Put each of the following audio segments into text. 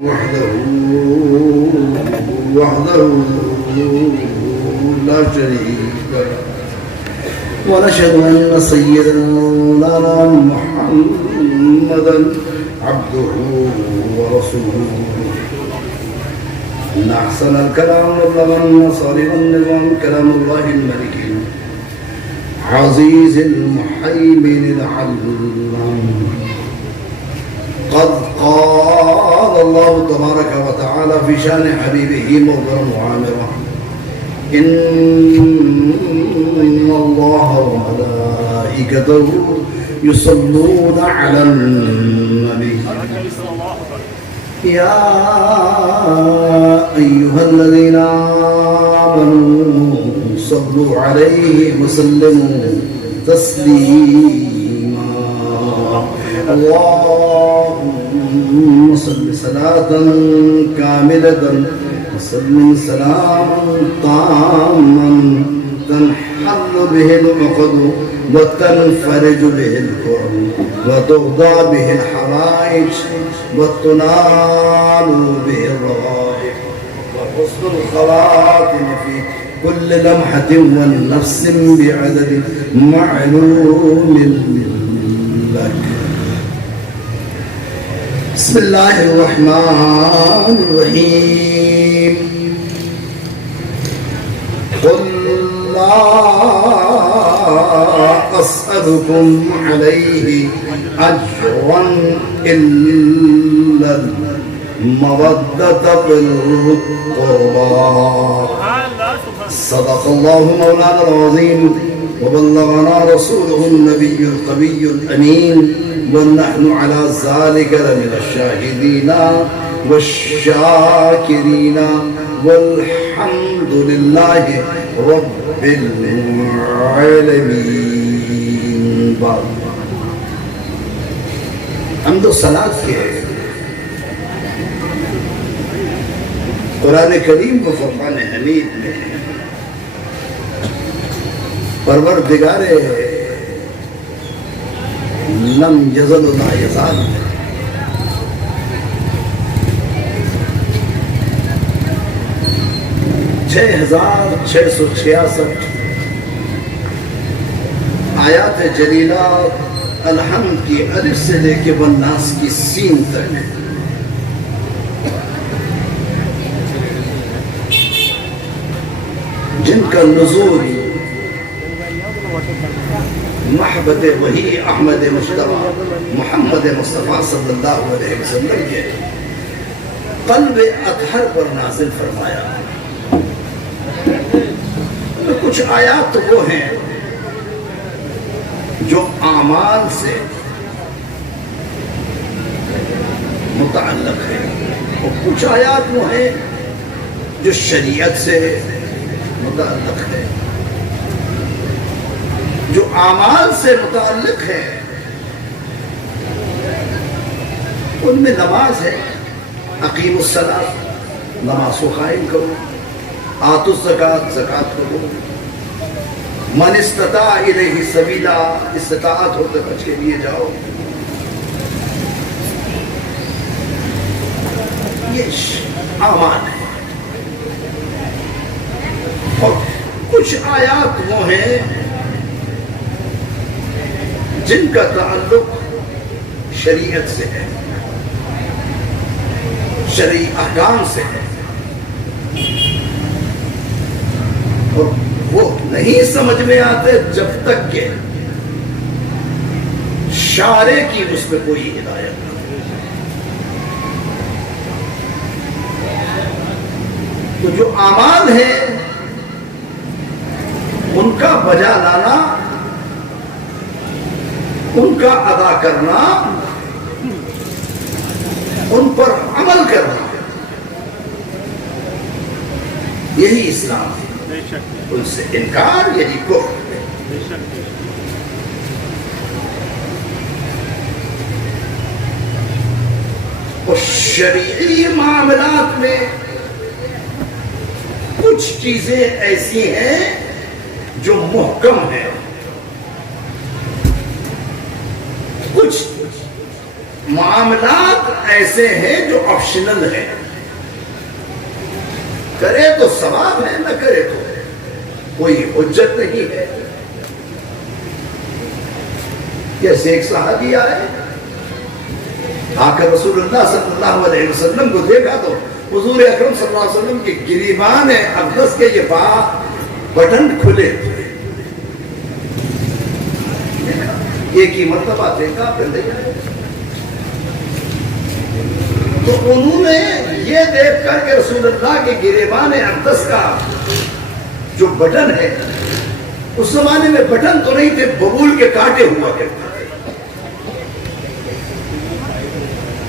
وحده لا شريك له ونشهد أن سيدنا مولانا محمدا عبده ورسوله إن أحسن الكلام مبلغ وصالح النظام كلام الله الملك عزيز المحيمن العلام قد قال الله تبارك وتعالى في شأن حبيبه موضع معامرة إن الله وملائكته يصلون على النبي يا أيها الذين آمنوا صلوا عليه وسلموا تسليما اللهم صل صلاة كاملة وسلم سلاما تاما تنحل به العقد وتنفرج به الكرب وتغضى به الحرائج وتنال به الرغائب وحسن الخواتم في كل لمحة والنفس بعدد معلوم لك بسم الله الرحمن الرحيم قل لا أسألكم عليه أجرا إلا المودة في القربى صدق الله مولانا العظيم وبلغنا رسوله النبي القوي الأمين ونحن على ذلك لمن الشاهدين والشاكرين والحمد لله رب العالمين بعد حمد و صلاة کے قرآن کریم و فرقان حمید میں پروردگار لم یزل و لا یزال 6666 آیات جلیلہ الحمد کی الف سے لے کے والناس کی سین تک جن کا نزول محبت وحی احمد مجتبی محمد مصطفیٰ صلی اللہ علیہ وسلم کے قلب اطہر پر نازل فرمایا. کچھ آیات وہ ہیں جو اعمال سے متعلق ہے اور کچھ آیات وہ ہیں جو شریعت سے متعلق ہے. جو اعمال سے متعلق ہے ان میں نماز ہے. اقیم الصلاۃ نماز کو قائم کرو. آتوا الزکوٰۃ زکوٰۃ کرو. من استطاع الیہ سبیلا استطاعت ہو تو حج کے لیے جاؤ. یہ اعمال ہے. اور کچھ آیات وہ ہیں جن کا تعلق شریعت سے ہے, شرعی احکام سے ہے, اور وہ نہیں سمجھ میں آتے جب تک کہ شارع کی اس پہ کوئی ہدایت نہ ہو. تو جو اعمال ہیں ان کا بجا لانا, ان کا ادا کرنا, ان پر عمل کرنا, یہی اسلام ہے. ان سے انکار یہی کفر ہے. اور شرعی معاملات میں کچھ چیزیں ایسی ہیں جو محکم ہیں, کچھ معاملات ایسے ہیں جو آپشنل ہیں، کرے تو ثواب ہے، نہ کرے تو کوئی حجت نہیں ہے۔ جیسے ایک صحابی آئے، آ کر رسول اللہ صلی اللہ علیہ وسلم کو دیکھا تو حضور اکرم صلی اللہ علیہ وسلم کے گریبان اقدس کے یہ بٹن کھلے تھے، ایک ہی مرتبہ دیکھا پھر لے گئے۔ تو انہوں نے یہ دیکھ کر کہ رسول اللہ کے گریبان اقدس کا جو بٹن ہے، اس زمانے میں بٹن تو نہیں تھے، ببول کے کاٹے ہوا کرتے تھے،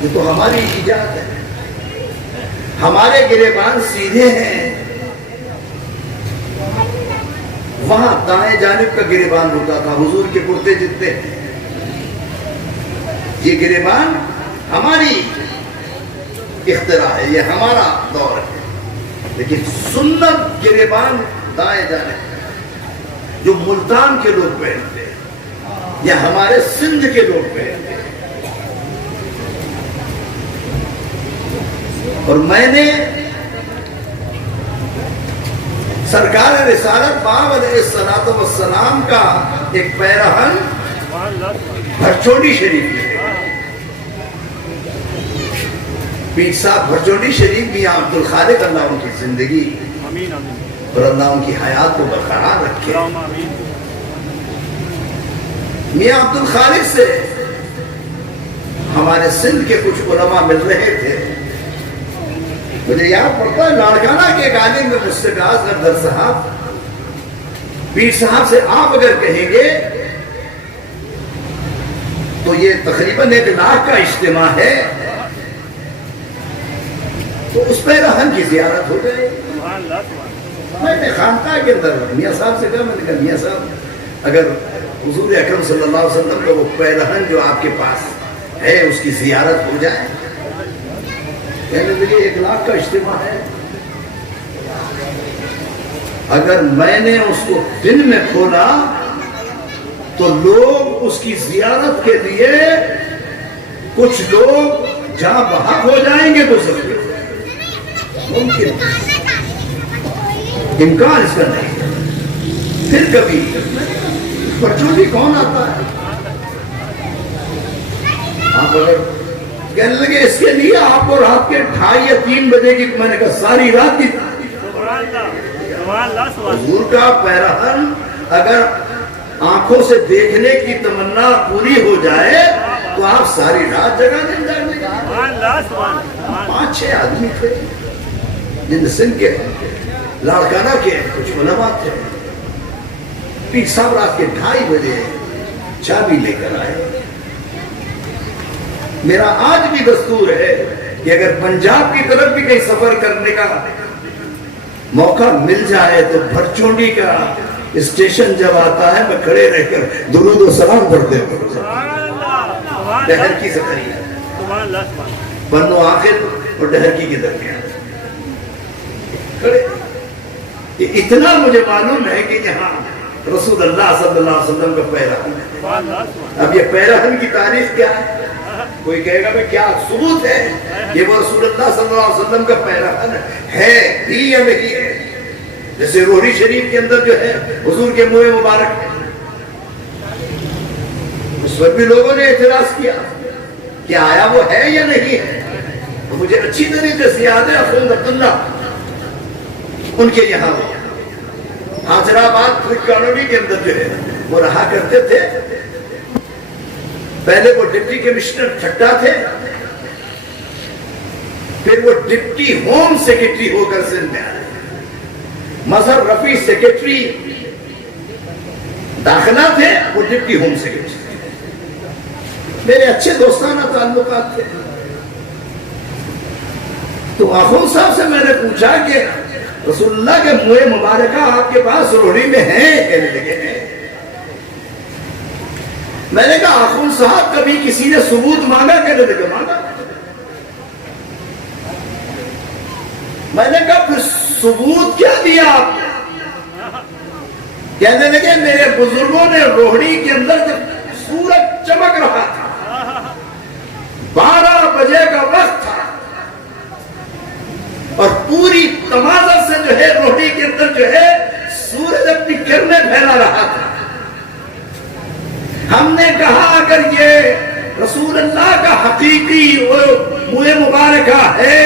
یہ تو ہماری ایجاد ہے، ہمارے گریبان سیدھے ہیں، وہاں دائیں جانب کا گریبان ہوتا تھا حضور کے کرتے جتنے، یہ گریبان ہماری اختراع ہے، یہ ہمارا دور ہے، لیکن سنت گریبان دائیں جانب جو ملتان کے لوگ پہنتے ہیں یا ہمارے سندھ کے لوگ پہنتے ہیں۔ اور میں نے سرکار رسالت باب علیہ السلام کا ایک پیرہن بھرچوڈی شریف میں دیکھا۔ پیر صاحب بھرچوڈی شریف میاں عبد الخالق، اللہ ان کی زندگی اور اللہ ان کی حیات کو برقرار رکھے، میاں عبد الخالق سے ہمارے سندھ کے کچھ علماء مل رہے تھے، مجھے یاد پڑتا ہے لاڑکانہ کے ایک عالم میں مجھ سے کہا سردر صاحب، پیر صاحب سے آپ اگر کہیں گے تو یہ تقریباً 1 لاکھ کا اجتماع ہے، تو اس پیرہن کی زیارت ہو جائے۔ میں نے خانقاہ کے اندر میاں صاحب سے کہا، میں نے کہا میاں صاحب اگر حضور اکرم صلی اللہ علیہ وسلم کا وہ پیرہن جو آپ کے پاس ہے اس کی زیارت ہو جائے، کہنے لگے 1 لاکھ کا اجتماع ہے، اگر میں نے اس کو دن میں کھولا تو لوگ اس کی زیارت کے لیے کچھ لوگ جہاں بحق ہو جائیں گے گزر کے، ممکن امکان اس کا نہیں ہے۔ پھر کبھی بچوں بھی کون آتا ہے، آپ اگر کہنے لگے اس کے لیے آپ کو رات کے 2:30 یا 3 بجے کی، میں نے کہا ساری رات کی حضور کا پیرہن اگر آنکھوں سے دیکھنے کی تمنا پوری ہو جائے تو آپ ساری رات جگہ دیں جائیں گے۔ 5-6 آدمی تھے جن سندھ کے لاڑکانہ کے کچھ علماء تھے، پیر صاحب رات کے 2:30 بجے چابی لے کر آئے۔ میرا آج بھی دستور ہے کہ اگر پنجاب کی طرف بھی کہیں سفر کرنے کا موقع مل جائے تو بھرچونڈی کا اسٹیشن جب آتا ہے میں کھڑے رہ کر درود و سلام پڑھتے ہیں، ڈہرکی سے قریب، بنو آخر اور ڈہرکی کے درمیان کھڑے۔ یہ اتنا مجھے معلوم ہے کہ یہاں رسول اللہ صلی اللہ علیہ وسلم کا پیرہن ہے۔ اب یہ پیرہن کی تاریخ کیا ہے؟ کوئی کہے گا میں کیا ثبوت ہے یہ وہ رسول اللہ صلی اللہ علیہ وسلم کا پیرہن ہے بھی یا نہیں ہے؟ جیسے روحی شریف کے اندر جو ہے حضور کے منہ مبارک ہے، اس پر بھی لوگوں نے اعتراض کیا کہ آیا وہ ہے یا نہیں ہے۔ تو مجھے اچھی طریقے سے یاد ہے افروز عبداللہ ان کے یہاں حاضرآباد کالونی کے اندر جو ہے وہ رہا کرتے تھے۔ پہلے وہ ڈپٹی کمشنر ٹھٹا تھے، پھر وہ ڈپٹی ہوم سیکرٹری ہو کر سندھ میں آئے، مظہر رفیع سیکرٹری داخلہ تھے، وہ ڈپٹی ہوم سیکرٹری۔ میرے اچھے دوستانہ تعلقات تھے، تو آخون صاحب سے میں نے پوچھا کہ رسول اللہ کے منہ مبارکہ آپ کے پاس روڑی میں ہیں؟ کہنے لگے ہیں۔ میں نے کہا آخون صاحب کبھی کسی نے ثبوت مانگا؟ کہنے لگے مانگا۔ میں نے کہا پھر ثبوت کیا دیا آپ نے؟ کہنے لگے میرے بزرگوں نے روہڑی کے اندر جب سورج چمک رہا تھا بجے کا وقت تھا اور پوری تمازت سے جو ہے روٹی کے اندر جو ہے سورج اپنی کرنیں پھیلا رہا تھا. ہم نے کہا اگر یہ رسول اللہ کا حقیقی منہ مبارکہ ہے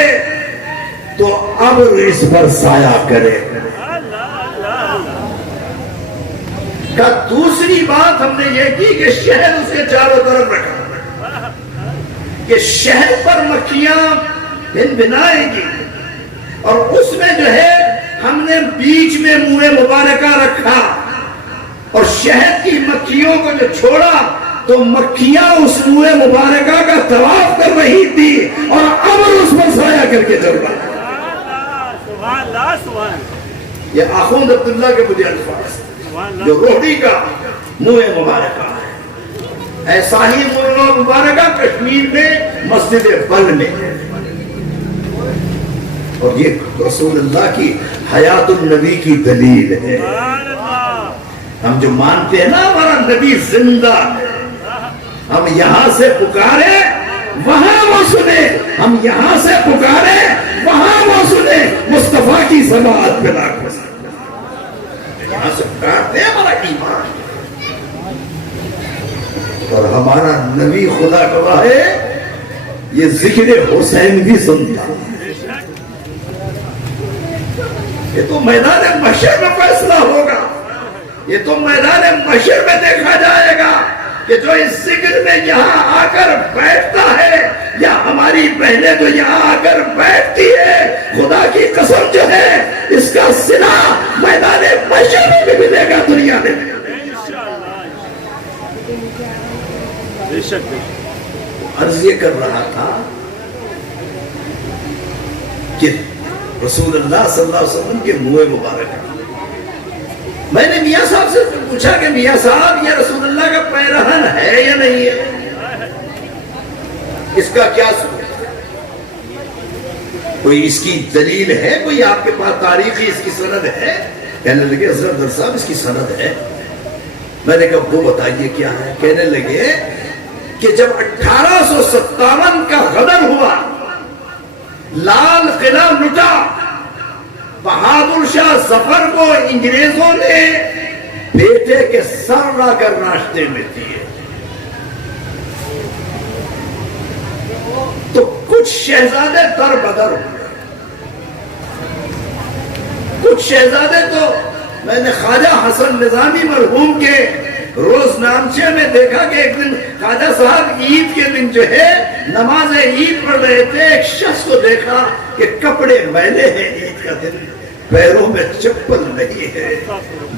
تو اب اس پر سایہ کرے. کا دوسری بات ہم نے یہ کی کہ شہد اس کے چاروں طرف رکھا کہ شہد پر مکھیاں بن بنائیں گی اور اس میں جو ہے ہم نے بیچ میں منہ مبارکہ رکھا اور شہد کی مکھیوں کو جو چھوڑا تو مکھیاں اس منہ مبارکہ کا طواف کر رہی تھی اور امر اس پر سایہ کر کے چل رہا. یہ آخوند عبداللہ کے مجھے الفاظ جو روٹی کا منہ مبارکہ ہے. ایسا ہی منہ مبارکہ کشمیر میں مسجد بل میں ہے اور یہ رسول اللہ کی حیات النبی کی دلیل ہے. ہم جو مانتے ہیں نا ہمارا نبی زندہ ہے, ہم یہاں سے پکارے وہاں وہ سنے, ہم یہاں سے پکارے وہاں وہ سنے. مصطفیٰ کی سماعت پہ لاکھ یہاں سے پکارتے ہیں ہمارا ایمان اور ہمارا نبی خدا گواہ ہے یہ ذکر حسین بھی سنتا. یہ تو میدان محشر میں فیصلہ ہوگا, یہ تو میدان محشر میں دیکھا جائے گا کہ جو اس ذکر میں یہاں آ کر بیٹھتا ہے یا ہماری بہنیں جو یہاں آ کر بیٹھتی ہے, خدا کی قسم جو ہے اس کا صلہ میدان محشر میں بھی ملے گا دنیا میں. عرض یہ کر رہا تھا کہ رسول اللہ صلی اللہ علیہ وسلم کے منہ مبارک, میں نے میاں صاحب سے پوچھا کہ میاں صاحب یہ رسول اللہ کا پیرہن ہے یا نہیں ہے, اس کا کیا ثبوت ہے, کوئی اس کی دلیل ہے, کوئی آپ کے پاس تاریخی اس کی سند ہے؟ کہنے لگے حضرت در صاحب اس کی سند ہے. میں نے کہا وہ بتائیے کیا ہے. کہنے لگے کہ جب 1857 کا غدر ہوا, لال قلعہ لٹا, بہادر شاہ ظفر کو انگریزوں نے بیٹے کے سر لا کر ناشتے میں دیے, تو کچھ شہزادے در بدر ہوئے. کچھ شہزادے تو میں نے خواجہ حسن نظامی مرحوم کے روز نامچے میں دیکھا کہ ایک دن خواجہ صاحب عید کے دن جو ہے نماز عید پڑھ رہے تھے, ایک شخص کو دیکھا کہ کپڑے میلے ہیں عید کا دن, پیروں میں چپل نہیں ہے,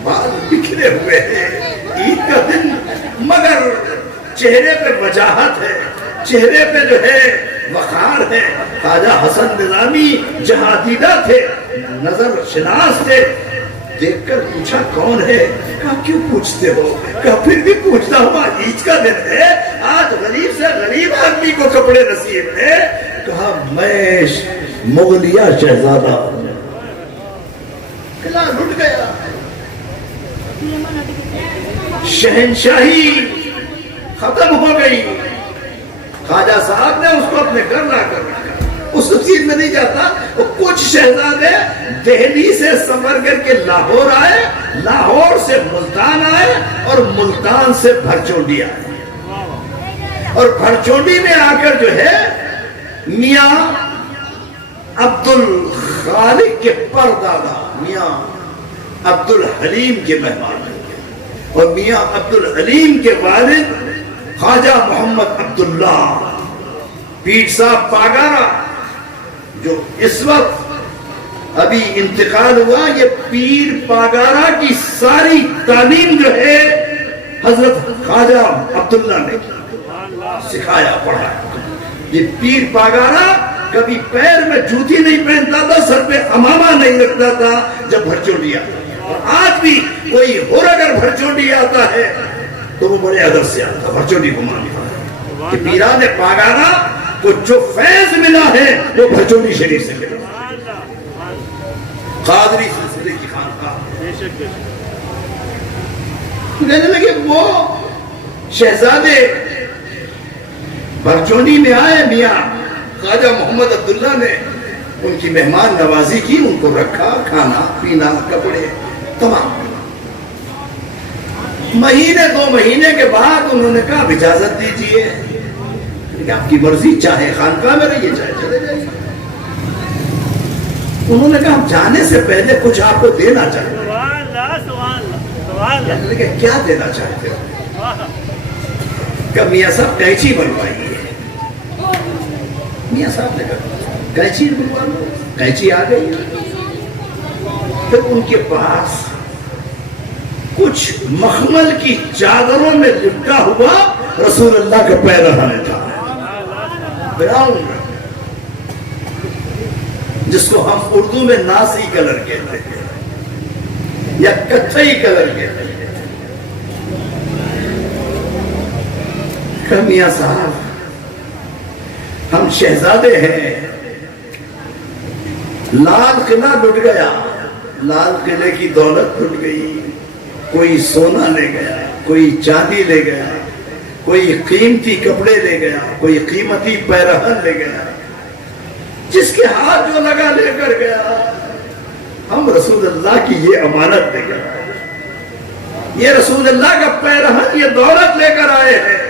بال بکھرے ہوئے ہیں عید کا دن, مگر چہرے پہ وجاہت ہے, چہرے پہ جو ہے وقار ہے. خواجہ حسن نظامی جہادیدہ تھے, نظر شناس تھے. دیکھ کر پوچھا کون ہے؟ کہا کیوں پوچھتے ہو؟ کہا پھر بھی پوچھتا ہوں, عید کا دن ہے, آج غریب سے غریب آدمی کو کپڑے نصیب ہے. کہا میں مغلیہ شہزادہ ہوں. قلعہ لٹ گیا, شہنشاہی ختم ہو گئی. خواجہ صاحب نے اس کو اپنے گھر لا کر رکھا. اس تفصیل میں نہیں جاتا. کچھ شہزادے دہلی سے سفر کر کے لاہور آئے, لاہور سے ملتان آئے اور ملتان سے بھرچونڈی آئے, اور بھرچونڈی میں آ کر جو ہے میاں عبد الخالق کے پردادا میاں عبد الحلیم کے مہمان ہوئے, اور میاں عبد الحلیم کے والد خواجہ محمد عبداللہ پیر صاحب پاگارا جو اس وقت ابھی انتقال ہوا. یہ پیر پاگارا کی ساری تعلیم جو ہے حضرت خواجہ عبداللہ نے سکھایا پڑھایا. یہ پیر پاگارا کبھی پیر میں جوتی نہیں پہنتا تھا, سر پہ امامہ نہیں رکھتا تھا جب بھرچونڈی آتا. اور آج بھی کوئی اور اگر بھرچونڈی آتا ہے تو وہ بڑے ادب سے آتا, بھرچونڈی کو مانتا ہے کہ پیران پاگارا کو جو فیض ملا ہے وہ بھرچونڈی شریف سے ملا, قادری سلسلے کی خانقاہ. کہنے لگے وہ شہزادے بھرچونڈی میں آئے, میاں خواجہ محمد عبداللہ نے ان کی مہمان نوازی کی، ان کو رکھا، کھانا پینا کپڑے تمام۔ مہینے 2 مہینے کے بعد انہوں نے کہا اجازت دیجیے، کہ آپ کی مرضی، چاہے خانقاہ میں رہیے چاہے چلے جائیے۔ انہوں نے کہا ہم جانے سے پہلے کچھ آپ کو دینا چاہتے ہیں۔ کیا دینا چاہتے ہو؟ کہ میاں صاحب قینچی بنوائیے۔ میاں صاحب نے کہا قینچی بنوا لو، قینچی آ گئی۔ پھر ان کے پاس کچھ مخمل کی چادروں میں لپٹا ہوا رسول اللہ کا پیرہن تھا، براؤن، جس کو ہم اردو میں ناسی کلر کہتے ہیں یا کتھئی کلر کہتے ہیں۔ کہ میاں صاحب ہم شہزادے ہیں، لال قلعہ لٹ گیا، لال قلعے کی دولت لٹ گئی، کوئی سونا لے گیا، کوئی چاندی لے گیا، کوئی قیمتی کپڑے لے گیا، کوئی قیمتی پیرہن لے گیا، جس کے ہاتھ جو لگا لے کر گیا۔ ہم رسول اللہ کی یہ امانت لے کر آئے، یہ رسول اللہ کا پیرہن، یہ دولت لے کر آئے ہیں۔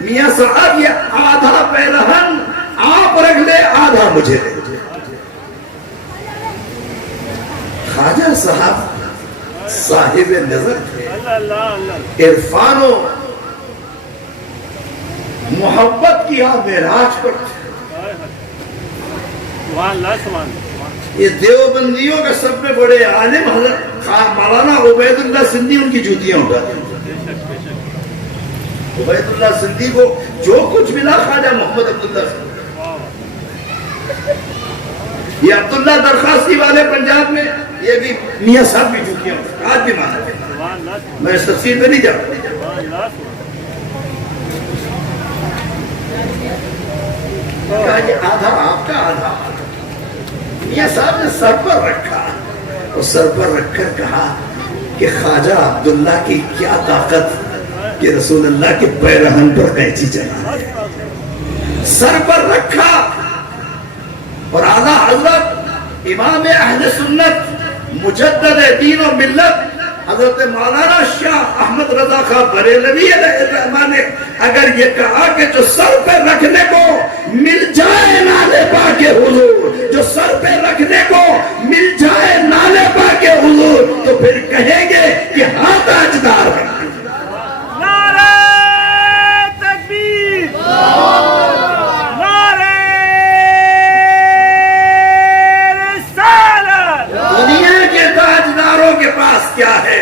میاں صاحب یہ آدھا پیرہن آپ رکھ لے، آدھا مجھے دے۔ خواجہ صاحب صاحب نظر تھے، عرفان و محبت کی آپ معراج پر تھے۔ یہ دیوبندیوں کا سب میں بڑے عالم حضرت مولانا عبید اللہ سندھی ان کی جوتیاں اٹھاتے ہیں۔ عبید اللہ سندھی کو جو کچھ ملا خواجہ محمد عبداللہ سے، یہ عبداللہ درخواستی والے پنجاب میں، یہ بھی میاں صاحب کی جوتیاں آج بھی مانا۔ میں اس تفصیل پہ نہیں جاتا۔ یہ آدھا آپ کا، آدھا میاں صاحب نے سر پر رکھا، اور سر پر رکھ کر کہا کہ خواجہ عبداللہ کی کیا طاقت کہ رسول اللہ کے پیرہن پر قینچی چلا، سر پر رکھا۔ اور اعلیٰ حضرت امام اہل سنت مجدد دین و ملت حضرت مولانا شاہ احمد رضا خان بریلوی علیہ الرحمہ نے اگر یہ کہا کہ جو سر پہ رکھنے کو مل جائے نالے پاک حضور، جو سر پہ رکھنے کو مل جائے نالے پاک حضور، تو پھر کہیں گے کہ ہاں تاجدار ہے۔ نعرہ تکبیر، نعرہ رسالت۔ دنیا کے تاجداروں کے پاس کیا ہے،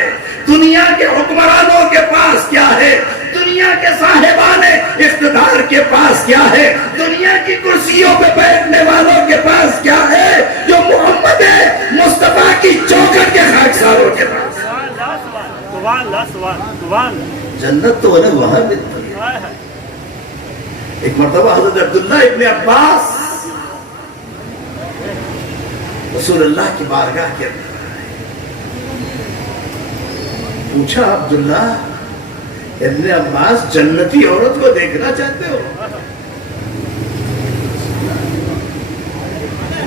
دنیا کے حکمرانوں کے پاس کیا ہے، دنیا کے صاحبان اقتدار کے پاس کیا ہے، دنیا کی کرسیوں پہ بیٹھنے والوں کے پاس کیا ہے، جو محمد مصطفیٰ کی چوکھٹ کے خاکساروں کے پاس۔ جنت تو انہیں وہاں ملتی ہے۔ ایک مرتبہ حضرت عبداللہ ابن عباس رسول اللہ کی بارگاہ کے اندر پوچھا، عبداللہ ابن عباس جنتی عورت کو دیکھنا چاہتے ہو؟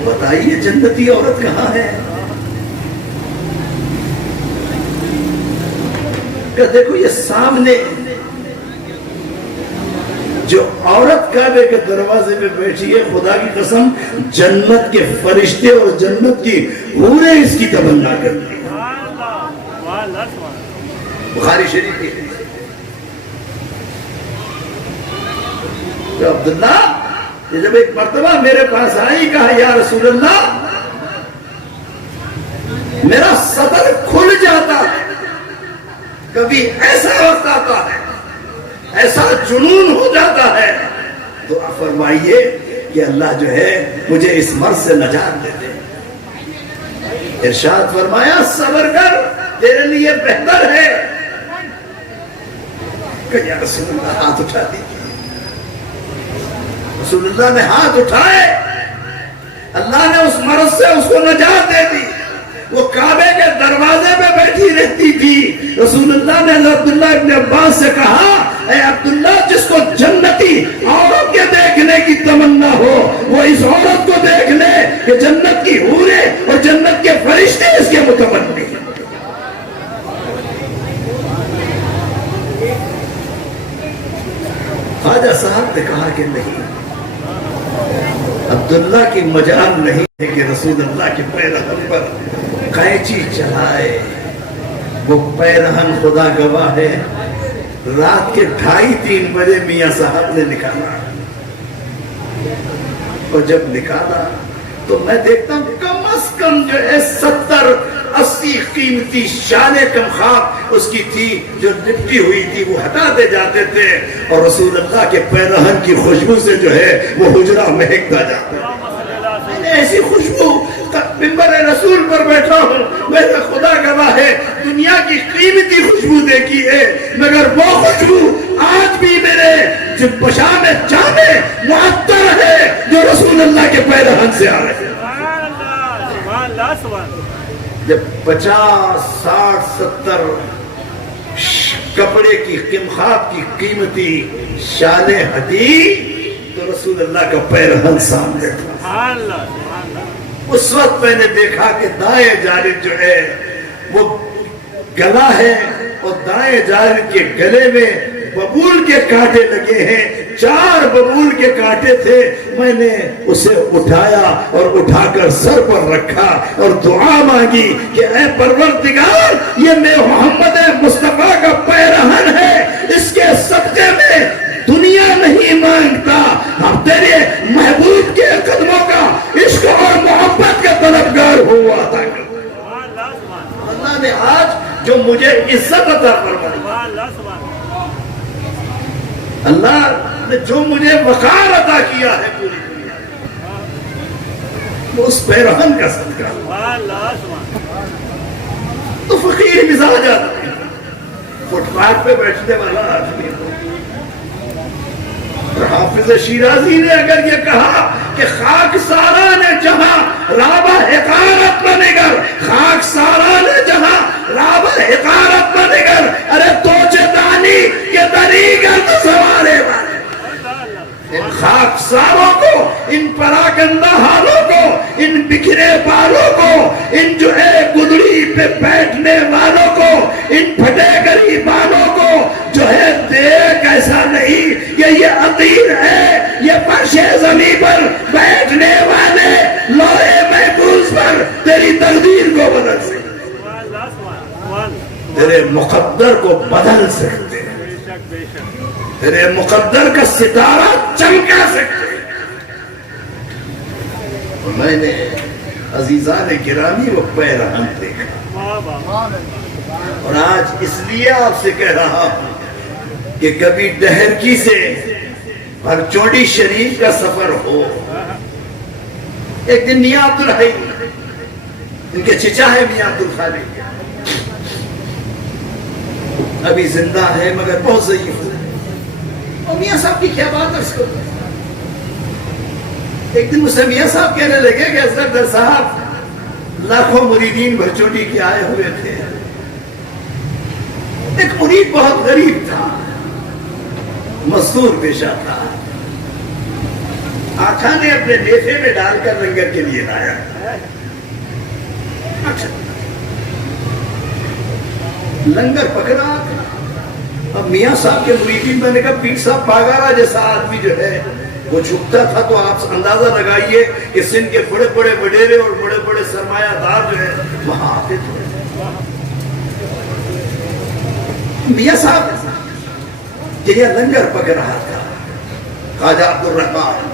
بتائیے جنتی عورت کہاں ہے؟ کہ دیکھو یہ سامنے جو عورت کعبے کے دروازے پہ بیٹھی ہے، خدا کی قسم جنت کے فرشتے اور جنت کی حوریں اس کی تمنا کرتی ہیں۔ بخاری شریف کی تو عبداللہ یہ جب ایک مرتبہ میرے پاس آئی، کہا یا رسول اللہ میرا صدر کھل جاتا ہے، کبھی ایسا وقت آتا ہے، ایسا جنون ہو جاتا ہے، تو آپ فرمائیے کہ اللہ جو ہے مجھے اس مرض سے نجات دے دے۔ ارشاد فرمایا صبر کر، تیرے لیے بہتر ہے کہ یا رسول اللہ ہاتھ اٹھا دیجیے۔ رسول اللہ نے ہاتھ اٹھائے، اللہ نے اس مرض سے اس کو نجات دے دی۔ وہ کعبے کے دروازے پہ بیٹھی رہتی تھی۔ رسول اللہ نے عبداللہ ابن عباس سے کہا، اے عبداللہ جس کو جنتی عورت کے دیکھ دیکھنے کی تمنا ہو وہ اس عورت کو دیکھ لے کہ جنت کی حوریں اور جنت کے فرشتے اس کے متمنی ہیں۔ خواجہ صاحب نے کہا کہ نہیں، عبداللہ کی مجال نہیں ہے کہ رسول اللہ کے پیرہن پر قینچی چلائے۔ وہ پیرہن خدا گواہ ہے رات کے 2:30-3 بجے میاں صاحب نے نکالا، اور جب نکالا تو میں دیکھتا ہوں کم از کم جو ہے 70-80 قیمتی شانے کمخاب اس کی تھی جو لپٹی ہوئی تھی، وہ ہٹاتے جاتے تھے اور رسول اللہ کے پیرہن کی خوشبو سے جو ہے وہ حجرہ مہکتا جاتا۔ میں نے ایسی خوشبو منبر رسول پر بیٹھا ہوں، میرا خدا گواہ ہے دنیا کی قیمتی خوشبو دیکھی ہے، مگر وہ خوشبو آج بھی میرے بشام جامع معطر ہے جو رسول اللہ کے پیرہن سے آ رہے ہیں۔ جب 50-60-70 کپڑے کی قمخاب کی قیمتی شالیں ہٹی تو رسول اللہ کا پیرہن سامنے تھا۔ اس وقت میں نے دیکھا کہ دائیں جانب جو ہے وہ گلا ہے اور دائیں جانب کے گلے میں ببول کے کانٹے لگے ہیں، 4 ببول کے کانٹے تھے۔ میں نے اسے اٹھایا اور اٹھا کر سر پر رکھا اور دعا مانگی کہ اے پروردگار، یہ میں محمد مصطفیٰ کا پیرہن ہے، اس کے صدقے میں دنیا نہیں مانگتا، اب تیرے محبوب کے قدموں کا عشق اور محبت کا طلبگار ہوا تھا۔ اللہ نے آج جو مجھے عزت عطا فرمائی، اللہ نے جو مجھے وقار عطا کیا ہے پوری دنیا وہ اس پیرہن کا صدقہ۔ تو فقیر مزاج آدمی، فٹ پاتھ پہ بیٹھنے والا آدمی، حافظ شیرازی نے اگر یہ کہا کہ خاک سارا نے جہاں رابہ حقارت نہ نگر، خاک سارا نے جہاں رابہ حقارت نہ نگر، ارے توچے دانی کے دری گرد سوارے والے، ان خاک ساروں کو، ان پراگندہ حالوں کو، ان بکھرے بالوں کو، ان جو ہے گدڑی پہ بیٹھنے والوں کو، ان پھٹے گریبانوں کو جو ہے دیکھ ایسا نہیں کہ یہ عطیر ہے، یہ فرش زمین پر بیٹھنے والے لوہے محفوظ پر تیری تقدیر کو بدل سکتے، تیرے مقدر کو بدل سکتے، تیرے مقدر کا ستارہ چمکا سکتے۔ میں نے عزیزان گرامی وہ پیرہن دیکھا، اور آج اس لیے آپ سے کہہ رہا ہوں کہ کبھی ڈہرکی سے بھرچوڑی شریف کا سفر ہو۔ ایک دن میاں عبدالحی، ان کے چچا ہے میاں عبدالخالق، ابھی زندہ ہے مگر بہت ضعیف ہے، اور میاں صاحب کی کیا بات ہے اس کو۔ ایک دن مجھ سے میاں صاحب کہنے لگے کہ حضرت در صاحب لاکھوں مریدین بھرچوٹی کے آئے ہوئے تھے، ایک مرید بہت غریب تھا، مزدور پیشہ تھا، آقا نے اپنے نیفے میں ڈال کر لنگر کے لیے لایا۔ اچھا لنگر پکڑا، اب میاں صاحب کے مریدین، میں نے کہا پیر صاحب باگارا جیسا آدمی جو ہے وہ جھکتا تھا، تو آپ اندازہ لگائیے کہ سندھ کے بڑے بڑے وڈیرے اور بڑے بڑے سرمایہ دار جو ہے وہاں آتے تھے۔ میاں صاحب یہ لنگر پک رہا تھا، خواجہ عبدالرحمان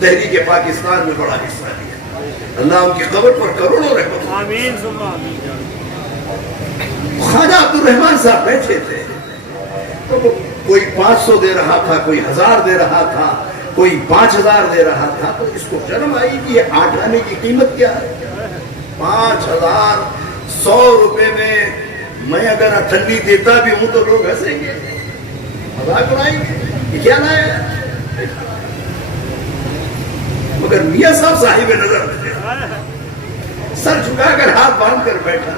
تحریک پاکستان میں بڑا حصہ لیا، اللہ ان کی قبر پر کروڑوں رحمت۔ آمین ثم آمین۔ خواجہ عبدالرحمان صاحب بیٹھے تھے، تو کوئی 500 دے رہا تھا، کوئی 1000 دے رہا تھا، کوئی 5000 دے رہا تھا، تو اس کو شرم آئی کہ یہ 8 آنے کی قیمت کیا ہے، 5000 100 روپے میں میں اگر ٹھنڈی دیتا بھی ہوں تو لوگ ہنسیں گے، مذاق اڑائیں گے، یہ کیا لایا ہے؟ مگر میاں صاحب صاحب نظر تھے، سر جھکا کر ہاتھ باندھ کر بیٹھا،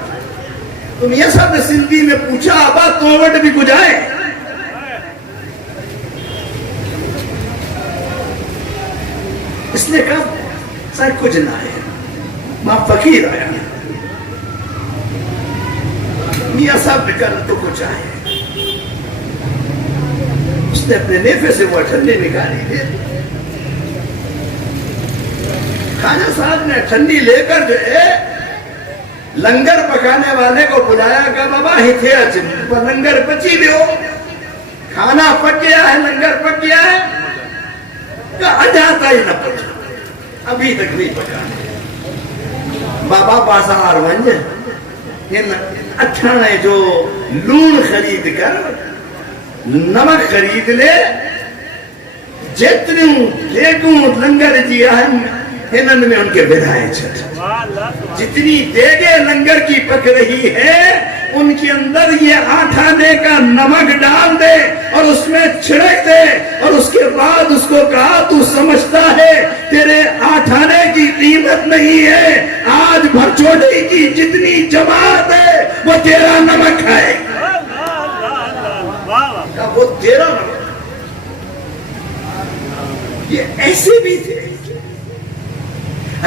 تو میاں صاحب نے سندھی میں پوچھا آبا تووٹ بھی کجائے؟ اس نے کہا سر کچھ نہ ہے، ماں فقیر آیا میاں صاحب نے کہا تو کچھ آئے، اس نے اپنے نیفے سے وہ ٹھنڈی نکالی ہے، خواجہ صاحب نے ٹھنڈی لے کر جو ہے لنگر پکانے والے کو بلایا کہ بابا ہتھے اچن پر لنگر پچی دیو، کھانا پک گیا ہے، لنگر پک گیا ہے، کہ اجاتا ہی نہ پچا، ابھی تک نہیں پکا، بابا بازار ونج ان اٹھانے جو لون خرید کر نمک خرید لے، جتنی دیگوں لنگر جی اہم انہوں میں ان کے بدھائے چھٹ، جتنی دیگیں لنگر کی پک رہی ہے ان کے اندر یہ آٹھانے کا نمک ڈال دے اور اس میں چھڑک دے، اور اس کے بعد اس کو کہا تو سمجھتا ہے تیرے آٹھانے کی قیمت نہیں ہے، آج بھرچوٹی کی جتنی جماعت ہے وہ تیرا نمک کھائے، وہ تیرا نمک۔ یہ ایسے بھی تھے،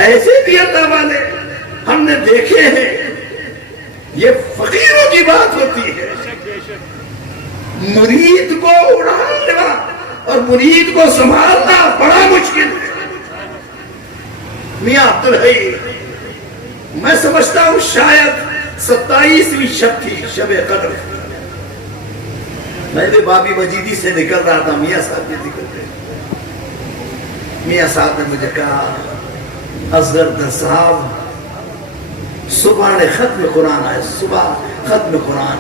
ایسے بھی اللہ والے ہم نے دیکھے ہیں، یہ فقیروں کی بات ہوتی ہے، مرید کو اڑانا اور مرید کو سنبھالنا بڑا مشکل ہے۔ میاں عبدالحی میں سمجھتا ہوں شاید 27ویں شب تھی، شب قدر، میں بھی بابی مجیدی سے نکل رہا تھا، میاں صاحب نے نکل رہے، میاں صاحب نے مجھے کہا اصغر در صاحب صبح نے ختم قرآن آئے، صبح ختم قرآن،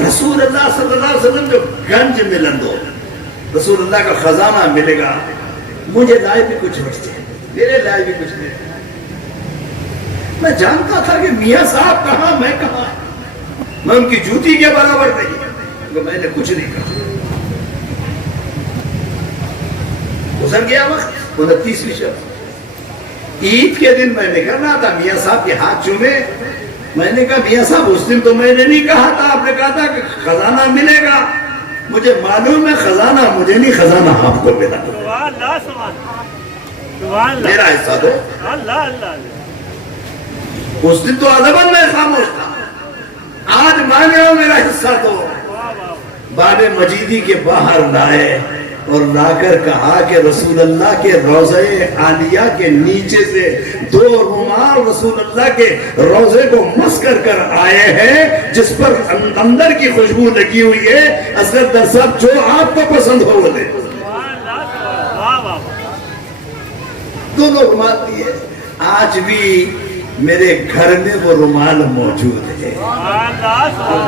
رسول اللہ صلی اللہ علیہ وسلم جو گنج ملن دو، رسول اللہ کا خزانہ ملے گا، مجھے لائے بھی کچھ نہیں، میرے لائے بھی کچھ نہیں، میں جانتا تھا کہ میاں صاحب کہاں میں کہاں، میں ان کی جوتی کے برابر نہیں، میں نے کچھ نہیں کہا۔ گزر گیا وقت، 29ویں شب، عید کے دن میں نکلنا تھا، میاں صاحب کے ہاتھ چومے، میں نے کہا میاں صاحب اس دن تو میں نے نہیں کہا تھا، آپ نے کہا تھا کہ خزانہ ملے گا، مجھے معلوم ہے خزانہ مجھے نہیں، خزانہ آپ کو ملا، میرا حصہ دو۔ اس دن تو ادباً میں خاموش تھا، آج مانگے ہو میرا حصہ دو۔ باب مجیدی کے باہر لائے اور لا کر کہا کہ رسول اللہ کے روضہ عالیہ کے نیچے سے 2 رومال رسول اللہ کے روضے کو مس کر آئے ہیں، جس پر اندر کی خوشبو لگی ہوئی ہے، اصغر در صاحب جو آپ کو پسند ہو وہ دے۔ دونوں رومال دیے، آج بھی میرے گھر میں وہ رومال موجود ہے،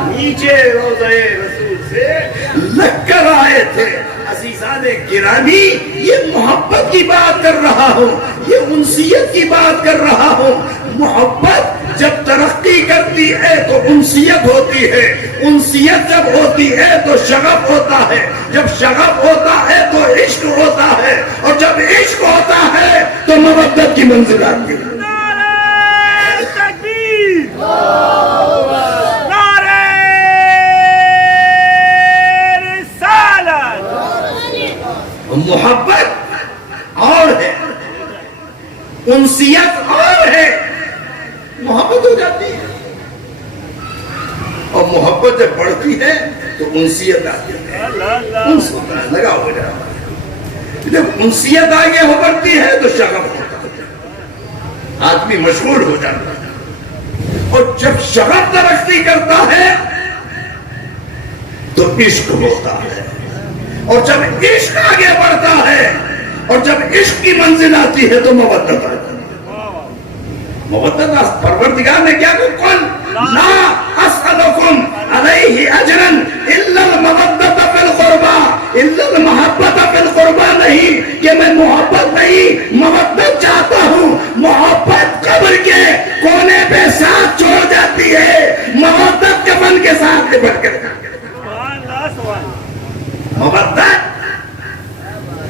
نیچے روضہ رسول سے لگ کر آئے تھے۔ عزیزان گرامی، یہ محبت کی بات کر رہا ہوں، یہ انسیت کی بات کر رہا ہوں۔ محبت جب ترقی کرتی ہے تو انسیت ہوتی ہے، انسیت جب ہوتی ہے تو شغف ہوتا ہے، جب شغف ہوتا ہے تو عشق ہوتا ہے، اور جب عشق ہوتا ہے تو مودت کی منزل آتی ہے۔ محبت اور ہے، انسیت اور ہے، محبت ہو جاتی ہے، اور محبت جب بڑھتی ہے تو انسیت آتی ہے، انس ہوتا ہے، لگا ہو جاتا ہے، جب انسیت آگے ہو بڑھتی ہے تو شغف ہوتا ہے، آدمی مشغول ہو جاتا ہے، اور جب شغف ترقی کرتا ہے تو عشق ہوتا ہے، اور جب عشق آگے بڑھتا ہے اور جب عشق کی منزل آتی ہے تو مودت آتی ہے۔ مودت پروردگار نے کیا کہ قل لا اسألکم علیہ اجرا الا المودۃ فی القربى، الا المحبۃ فی القربى نہیں کہ میں محبت نہیں مودت چاہتا ہوں۔ محبت قبر کے کونے پہ ساتھ چھوڑ جاتی ہے، مودت کفن کے ساتھ لپٹ کر جاتی ہے۔ مودت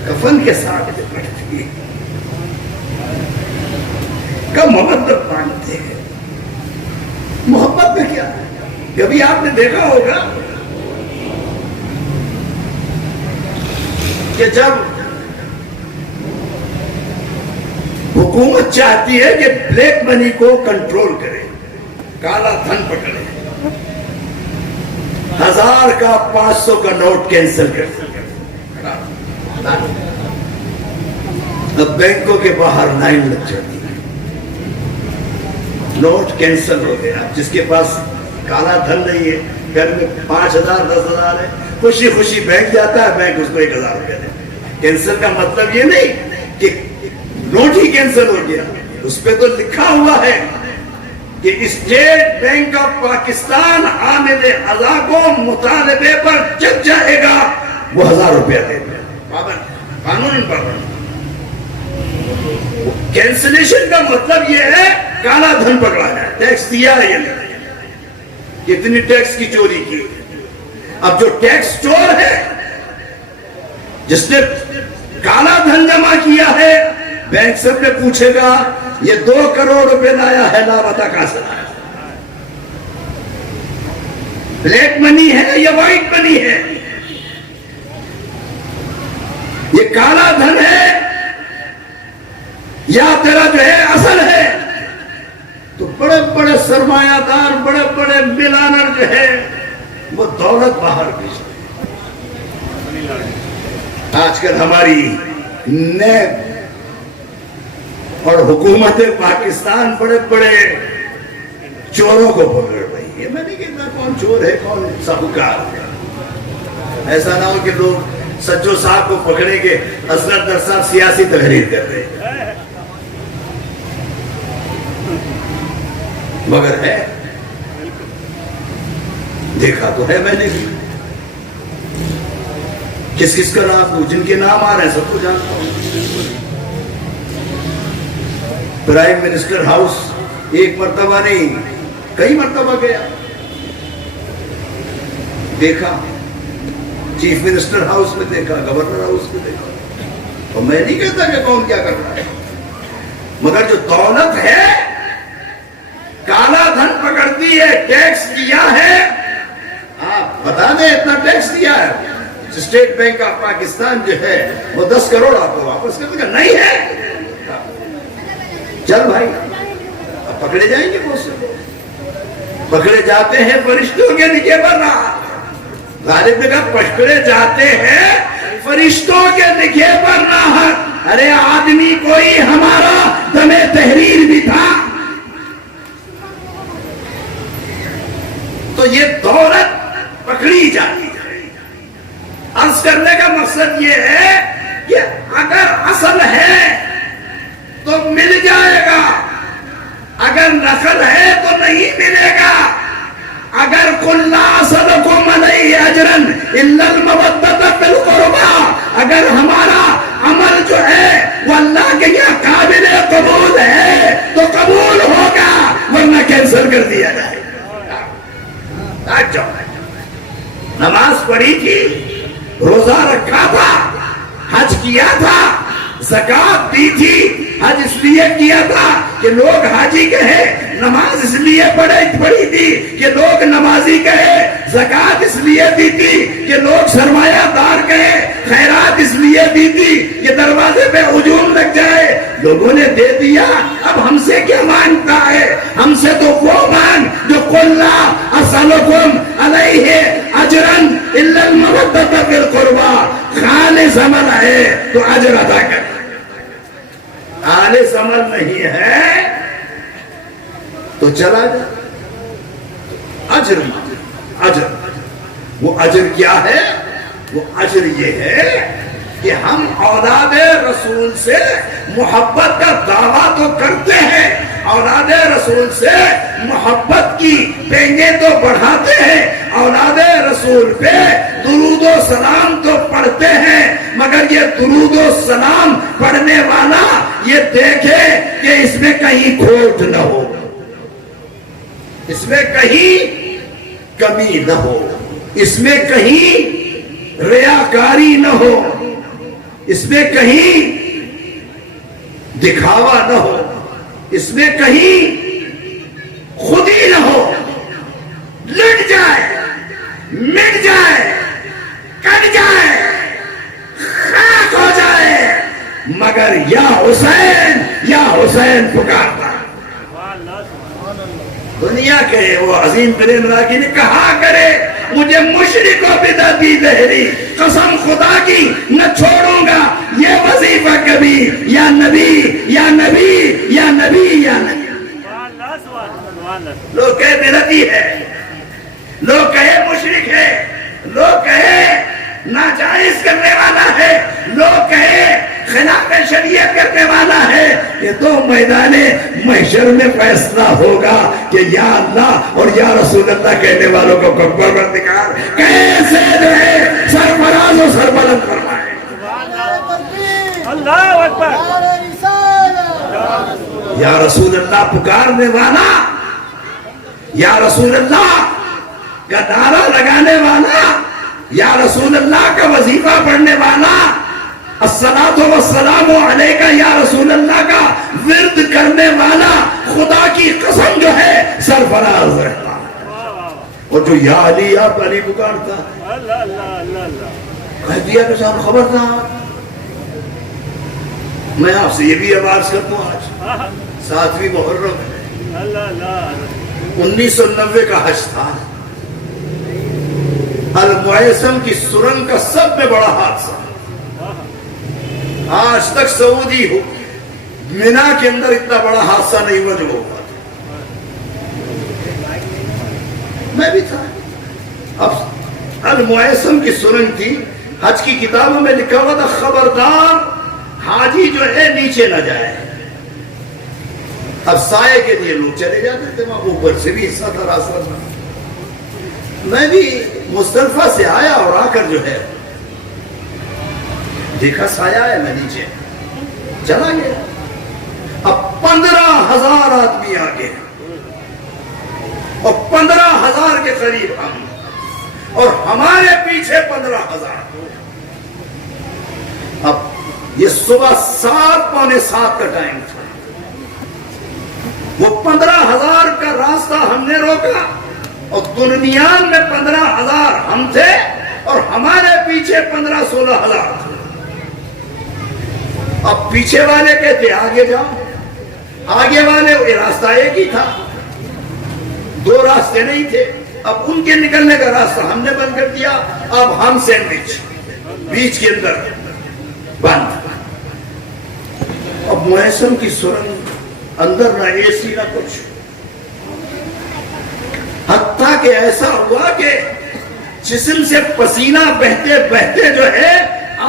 کفن کے ساتھ لپٹتی ہے، کب مودت مانتے ہیں۔ محبت میں کیا ہے؟ کبھی آپ نے دیکھا ہوگا کہ جب حکومت چاہتی ہے کہ بلیک منی کو کنٹرول کرے, کالا دھن پکڑے, 1000 کا 500 کا نوٹ کینسل کر. اب بینکوں کے باہر لائن لگ جاتی ہے, نوٹ کینسل ہو گیا. جس کے پاس کالا دھن نہیں ہے, گھر میں 5000 10,000 ہے, خوشی خوشی بینک جاتا ہے, بینک اس کو 1000 روپے دے. کینسل کا مطلب یہ نہیں کہ نوٹ ہی کینسل ہو گیا, اس پہ تو لکھا ہوا ہے کہ اسٹیٹ بینک آف پاکستان عامل ازا کو مطالبے پر جب جائے گا وہ 1000 روپیہ دے دے. قانون پر کینسلیشن کا مطلب یہ ہے کالا دھن پکڑا جائے, ٹیکس دیا ہے, یہ کتنی ٹیکس کی چوری کی. اب جو ٹیکس چور ہے, جس نے کالا دھن جمع کیا ہے, بینک سب نے پوچھے گا یہ 2 کروڑ روپے لایا ہے, لا بتا کہاں سے لایا, بلیک منی ہے یا وائٹ منی ہے, یہ کالا دھن ہے یا تیرا جو ہے اصل ہے. تو بڑے بڑے سرمایہ دار, بڑے بڑے ملانر جو ہے وہ دولت باہر بھیجتے ہیں. آج کل ہماری نیب اور حکومت پاکستان بڑے بڑے چوروں کو پکڑ رہی ہے. میں نہیں کہتا کون چور ہے کون ساہوکار ہے, ایسا نہ ہو کہ لوگ سچو صاحب کو پکڑے گے, اسد در صاحب سیاسی تحریر کر رہے ہیں. مگر ہے, دیکھا تو ہے میں نے بھی. کس کس کا نام, جن کے نام آ رہے ہیں سب کو جانتا ہوں. پرائم منسٹر ہاؤس ایک مرتبہ نہیں کئی مرتبہ گیا, دیکھا, چیف منسٹر ہاؤس میں دیکھا, گورنر ہاؤس میں دیکھا. تو میں نہیں کہتا کہ کون کیا کر رہا ہے, مگر جو دولت ہے کالا دھن پکڑتی ہے, ٹیکس دیا ہے, آپ بتا دیں اتنا ٹیکس دیا ہے. اسٹیٹ بینک آف پاکستان جو ہے وہ 10 کروڑ آپ کو واپس کر دے گا. نہیں ہے, چل بھائی اب پکڑے جائیں گے, بہت سے پکڑے جاتے ہیں فرشتوں کے نگے پر رہا. غالب نے کہا پکڑے جاتے ہیں فرشتوں کے نگے پر رہا. ارے آدمی کوئی ہمارا دم تحریر بھی تھا. تو یہ دولت پکڑی جاتی ہے. عرض کرنے کا مقصد یہ ہے کہ اگر اصل ہے تو مل جائے گا, اگر نقل ہے تو نہیں ملے گا. اگر کل اصلکم علیہ اجرن الا المودۃ فی القربى, اگر ہمارا عمل جو ہے وہ اللہ کے یہاں قابل قبول ہے تو قبول ہوگا, ورنہ کینسل کر دیا جائے. نماز پڑھی تھی, روزہ رکھا تھا, حج کیا تھا, زکات دی تھی. حج اس لیے کیا تھا کہ لوگ حاجی کہے, نماز اس لیے پڑھی تھی کہ لوگ نمازی کہے, زکات اس لیے دی تھی کہ لوگ سرمایہ دار کہے, خیرات اس لیے دی تھی کہ دروازے پہ ہجوم لگ جائے. لوگوں نے دے دیا, اب ہم سے کیا مانگتا ہے؟ ہم سے تو وہ مانگ جو قل لا اسألکم علیہ اجرن الا المودۃ فی القربى, خالص عمل ہے تو اجر ادا کر. خالص عمل نہیں ہے تو چلا جا. اجر اجر, وہ اجر کیا ہے؟ وہ اجر یہ ہے کہ ہم اولاد رسول سے محبت کا دعویٰ تو کرتے ہیں, اولاد رسول سے محبت کی پینگیں تو بڑھاتے ہیں, اولاد رسول پہ درود و سلام تو پڑھتے ہیں, مگر یہ درود و سلام پڑھنے والا یہ دیکھے کہ اس میں کہیں کھوٹ نہ ہو, اس میں کہیں کمی نہ ہو, اس میں کہیں ریاکاری نہ ہو, اس میں کہیں دکھاوا نہ ہو, اس میں کہیں خودی نہ ہو. لٹ جائے, مٹ جائے, کٹ جائے, خاک ہو جائے, مگر یا حسین یا حسین پکارتا ہے۔ دنیا کے وہ عظیم کریم راگی نے کہا کرے مجھے مشرق و بدعتی دہری قسم خدا کی نہ چھوڑوں گا یہ وظیفہ کبھی، یا نبی یا نبی یا نبی یا نبی۔ لوگ کہے بدعتی ہے، لوگ کہے مشرک ہے، لوگ کہے ناجائز کرنے والا ہے، لوگ کہے خلاف شریعت کرنے والا ہے۔ یہ تو میدان محشر میں فیصلہ ہوگا کہ یا اللہ اور یا رسول اللہ کہنے والوں کو پروردگار کیسے جو ہے سرفراز و سربلند فرمائے۔ اللہ اکبر۔ یا رسول اللہ پکارنے والا، یا رسول اللہ کا نعرہ لگانے والا، یا رسول اللہ کا وظیفہ پڑھنے والا، الصلاۃ والسلام علیک یا رسول اللہ کا ورد کرنے والا خدا کی قسم جو ہے سرفراز رہتا ہے۔ اور جو یا علی یا علی پکارتا اللہ اللہ اللہ اللہ۔ کہہ دیا کہ صاحب خبردار، میں آپ سے یہ بھی عرض کرتا ہوں آج 7ویں محرم ہے، اللہ اللہ۔ 1990 کا حج تھا، المعیسم کی سرنگ کا سب میں بڑا حادثہ، آج تک سعودی ہو مینا کے اندر اتنا بڑا حادثہ نہیں ہوا جو ہوا تھا۔ میں بھی تھا۔ اب المعیسم کی سرنگ تھی، حج کی کتابوں میں لکھا ہوا تھا خبردار حاجی جو ہے نیچے نہ جائے۔ اب سائے کے لیے لوگ چلے جاتے تھے، وہاں اوپر سے بھی حصہ تھا راستہ تھا۔ میں بھی مزدلفہ سے آیا اور آ کر جو ہے دیکھا سایہ ہے، میں نیچے چلا گیا۔ اب 15,000 آدمی آگے اور 15,000 کے قریب ہم، اور ہمارے پیچھے 15,000۔ اب یہ صبح 7 پونے 7 کا ٹائم تھا، وہ 15,000 کا راستہ ہم نے روکا اور درمیان میں 15,000 ہم تھے اور ہمارے پیچھے 15-16,000 تھے۔ اب پیچھے والے کہتے آگے جاؤ، آگے والے یہ راستہ ایک ہی تھا، 2 راستے نہیں تھے۔ اب ان کے نکلنے کا راستہ ہم نے بند کر دیا، اب ہم سینڈوچ بیچ کے اندر بند۔ اب معیسم کی سرنگ اندر نہ اے سی نہ کچھ، حتیٰ کہ ایسا ہوا کہ جسم سے پسینہ بہتے بہتے جو ہے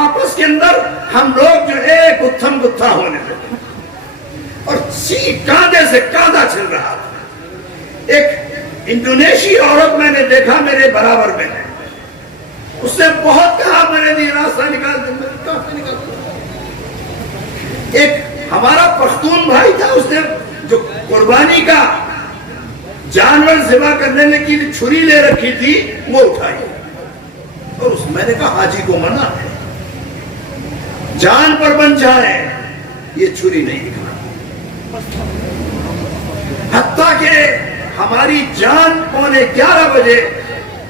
آپس کے اندر ہم لوگ جو ہے گتھم گتھا ہونے لگے، اور سیٹ کاندھے سے کاندھا چل رہا تھا۔ ایک انڈونیشی عورت میں نے دیکھا میرے برابر میں ہے، اس نے بہت کہا میرے لیے راستہ نکال دیں۔ ایک ہمارا پختون بھائی تھا، اس نے جو قربانی کا جانور ذبح کرنے کی چھری لے رکھی تھی وہ اٹھائی، اور میں نے کہا حاجی کو منع ہے، جان پر بن جائے یہ چھری نہیں دکھانا۔ حتیٰ کہ ہماری جان 11:15 بجے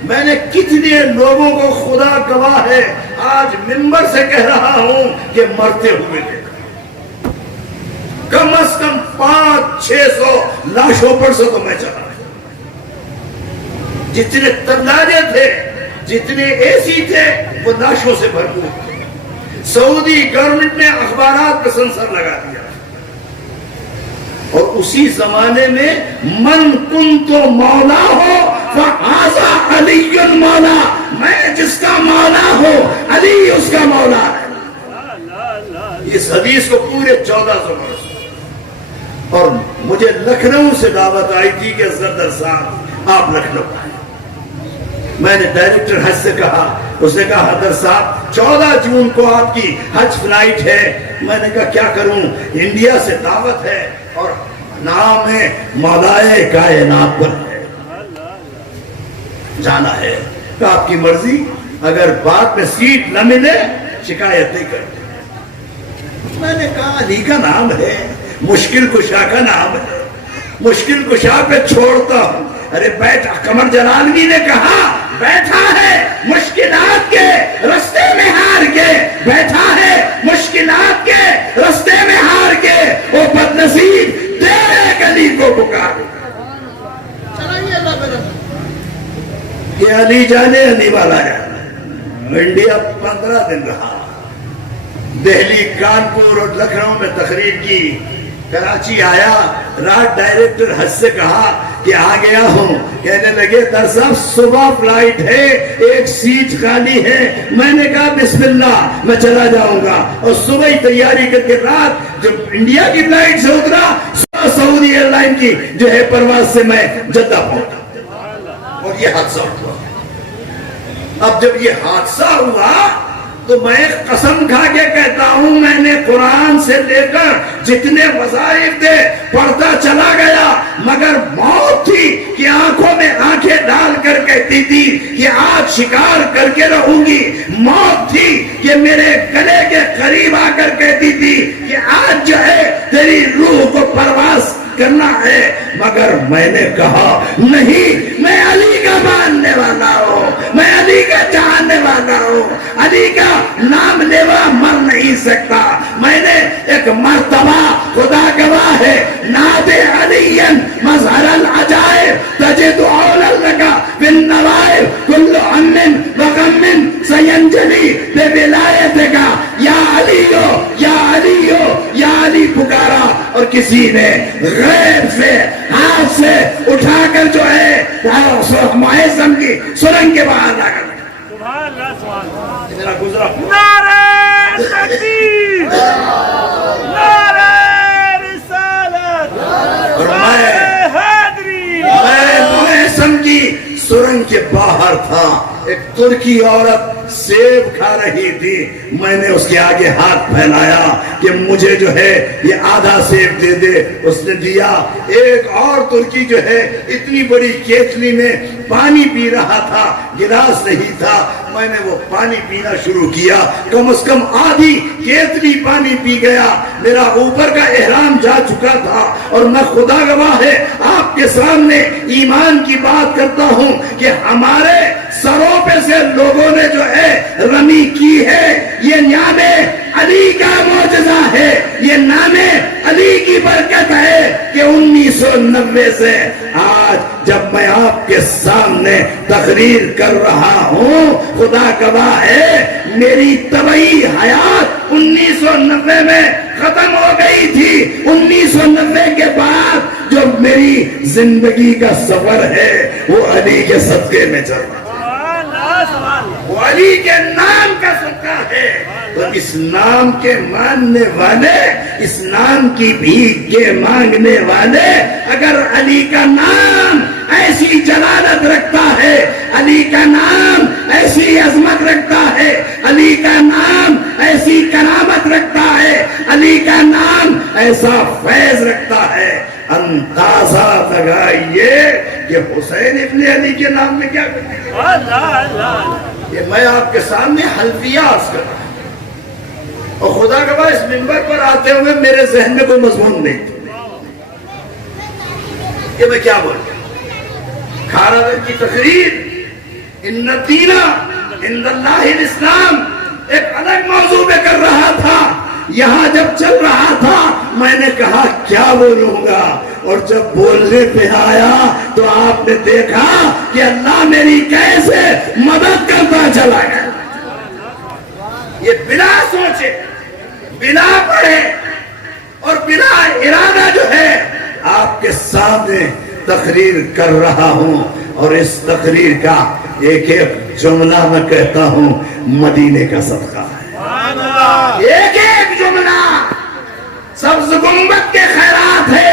میں نے کتنے لوگوں کو خدا گواہ ہے آج منبر سے کہہ رہا ہوں کہ مرتے ہوئے دیکھا، کم از کم 500-600 لاشوں پر سے تو میں چلا۔ جتنے تنداجے تھے، جتنے اے سی تھے، وہ لاشوں سے بھرپور تھے۔ سعودی گورنمنٹ نے اخبارات پہ سنسر لگا دیا، اور اسی زمانے میں من کنت مولا ہو فہذا علی مولا، میں جس کا مولا ہوں علی اس کا مولا ہے۔ اس حدیث کو پورے 1400 برس، اور مجھے لکھنؤ سے دعوت آئی تھی کہ اصغر صاحب آپ لکھنؤ آئے۔ میں نے ڈائریکٹر حج سے کہا، اس نے کہا حضرت صاحب 14 جون کو آپ کی حج فلائٹ ہے۔ میں نے کہا کیا کروں، انڈیا سے دعوت ہے اور نام ہے مولائے کائنات پر ہے، جانا ہے۔ کہ آپ کی مرضی، اگر بعد میں سیٹ نہ ملے شکایت نہیں کرتے۔ میں نے کہا علی کا نام ہے، مشکل کشا کا نام ہے، مشکل کشا پہ چھوڑتا ہوں۔ ارے بیٹھا، قمر جلالوی نے کہا بیٹھا ہے مشکلات کے رستے میں ہار کے، بیٹھا ہے مشکلات کے رستے میں ہار کے، وہ بدنصیب کو پکار کہ علی جانے علی والا جانا. انڈیا 15 دن رہا. دہلی، کانپور اور لکھنؤ میں تقریر کی. کراچی آیا، رات ڈائریکٹر حج سے کہا کہ آ گیا ہوں. کہنے لگے در صاحب صبح فلائٹ ہے، ایک سیٹ خالی ہے. میں نے کہا بسم اللہ میں چلا جاؤں گا. اور صبح ہی تیاری کر کے رات جب انڈیا کی فلائٹ سے اترا، سعودی ایئر لائن کی جو ہے پرواز سے میں جدہ پہنچا اور یہ حادثہ ہوا. اب جب یہ حادثہ ہوا تو میں قسم کھا کے کہتا ہوں، میں نے قرآن سے لے کر جتنے وظائف تھے پڑھتا چلا گیا، مگر موت تھی کہ آنکھوں میں آنکھیں ڈال کر کہتی تھی کہ آج شکار کر کے رہوں گی. موت تھی کہ میرے گلے کے قریب آ کر کہتی تھی کہ آج جو ہے تیری روح کو پرواز کرنا ہے. مگر میں نے کہا نہیں، میں علی کا ماننے والا ہوں، میں علی کا چاہنے والا ہوں. علی کا نام لیوا مر نہیں سکتا. میں نے ایک مرتبہ، خدا گواہ ہے، ناد علی مظہر العجائب تجد اولا لگا بالنوائب کل عم وغم سینجلی بے ولایت کا یا علیو یا علیو یا علی پکارا. اور کسی نے غیب سے ہاتھ سے اٹھا کر جو ہے معظم کی سرنگ کے باہر لا کر سبحان اللہ، سبحان اللہ. میرا گزرا نعرہ تکبیر، نعرہ رسالت، نعرہ حیدری. میں معظم کی سرنگ کے باہر تھا. ایک ترکی عورت سیب کھا رہی تھی. میں نے اس کے آگے ہاتھ پھیلایا کہ مجھے جو ہے یہ آدھا سیب دے دے. اس نے دیا. ایک اور ترکی جو ہے اتنی بڑی کیتلی میں پانی پی رہا تھا، گلاس نہیں تھا. میں نے وہ پانی پینا شروع کیا. کم از کم آدھی کیتلی پانی پی گیا. میرا اوپر کا احرام جا چکا تھا اور میں خدا گواہ ہے آپ کے سامنے ایمان کی بات کرتا ہوں کہ ہمارے سروں پہ سے لوگوں نے جو ہے رمی کی ہے. یہ نام علی کا معجزہ ہے، یہ نام علی کی برکت ہے کہ 1990 سے آج جب میں آپ کے سامنے تقریر کر رہا ہوں، خدا گواہ ہے میری طبعی حیات 1990 میں ختم ہو گئی تھی. 1990 کے بعد جو میری زندگی کا سفر ہے وہ علی کے صدقے میں چل رہا ہے، وہ علی کے نام کا صدقہ ہے. تو اس نام کے ماننے والے، اس نام کی بھیک کے مانگنے والے، اگر علی کا نام ایسی جلالت رکھتا ہے، علی کا نام ایسی عظمت رکھتا ہے، علی کا نام ایسی کرامت رکھتا ہے، علی کا نام ایسا فیض رکھتا ہے، اندازہ لگائیے کہ حسین ابن علی کے نام میں کیا کرتے ہیں. اللہ اللہ. یہ میں آپ کے سامنے حلفیہ عرض کر رہا ہوں اور خدا گواہ اس منبر پر آتے ہوئے میرے ذہن میں کوئی مضمون نہیں تھا کہ میں کیا بول رہا. کھارا کی تقریر ان الدین عند اللہ الاسلام ایک الگ موضوع پہ کر رہا تھا. یہاں جب چل رہا تھا میں نے کہا کیا بولوں گا، اور جب بولنے پہ آیا تو آپ نے دیکھا کہ اللہ میری کیسے مدد کرتا چلا گیا. یہ بلا سوچے، بلا پڑھے اور بلا ارادہ جو ہے آپ کے سامنے تقریر کر رہا ہوں. اور اس تقریر کا ایک ایک جملہ میں کہتا ہوں مدینے کا صدقہ ہے. ایک ایک جملہ سبز گنبد کے خیرات ہے،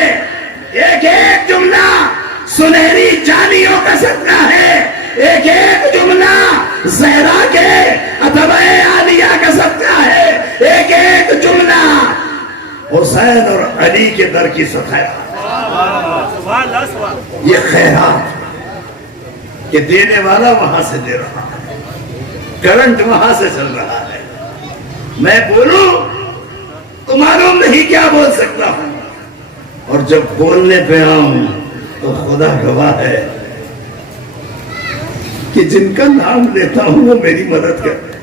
ایک ایک جملہ سنہری جانیوں کا صدقہ ہے، ایک ایک جملہ زہرا کے اتباع عالیہ کا صدقہ ہے، ایک ایک جملہ حسین اور علی کے در کی صدقہ. یہ خیرات کہ دینے والا وہاں سے دے رہا ہے، کرنٹ وہاں سے چل رہا ہے. میں بولوں تو معلوم نہیں کیا بول سکتا ہوں، اور جب بولنے پہ آؤں تو خدا گواہ ہے کہ جن کا نام لیتا ہوں وہ میری مدد کرتے ہیں،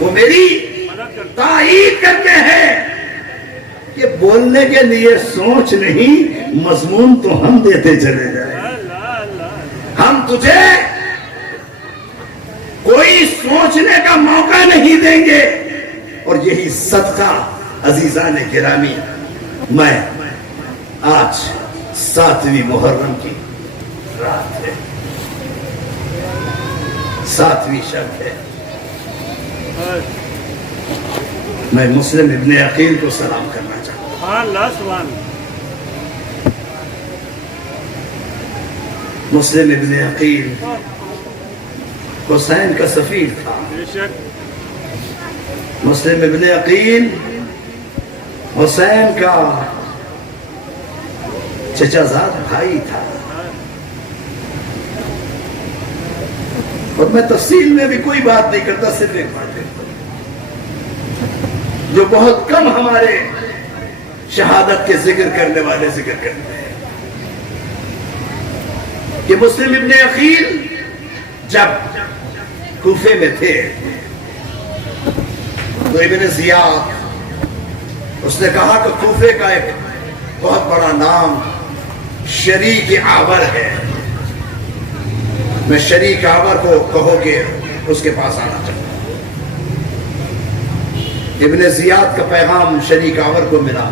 وہ میری تائید کرتے ہیں. کہ بولنے کے لیے سوچ نہیں، مضمون تو ہم دیتے چلے جائیں، اللہ اللہ ہم تجھے کوئی سوچنے کا موقع نہیں دیں گے. اور یہی صدقہ عزیزان گرامی، میں آج 7ویں محرم کی رات ہے، 7ویں شب ہے. میں مسلم ابن عقیل کو سلام کرنا چاہتا ہوں. سبحان اللہ سبحان مسلم ابن عقیل حسین کا سفیر تھا. بے شک مسلم ابن عقیل حسین کا چچا زاد بھائی تھا. اور میں تفصیل میں بھی کوئی بات نہیں کرتا، صرف ایک بات کرتا ہوں جو بہت کم ہمارے شہادت کے ذکر کرنے والے ذکر کرتے ہیں، کہ مسلم ابن عقیل جب کوفے میں تھے تو ابن زیاد اس نے کہا کہ کوفے کا ایک بہت بڑا نام شریک آور ہے، میں شریک آور کو کہو کہ اس کے پاس آنا چاہتا ہوں. ابن زیاد کا پیغام شریک آور کو ملا.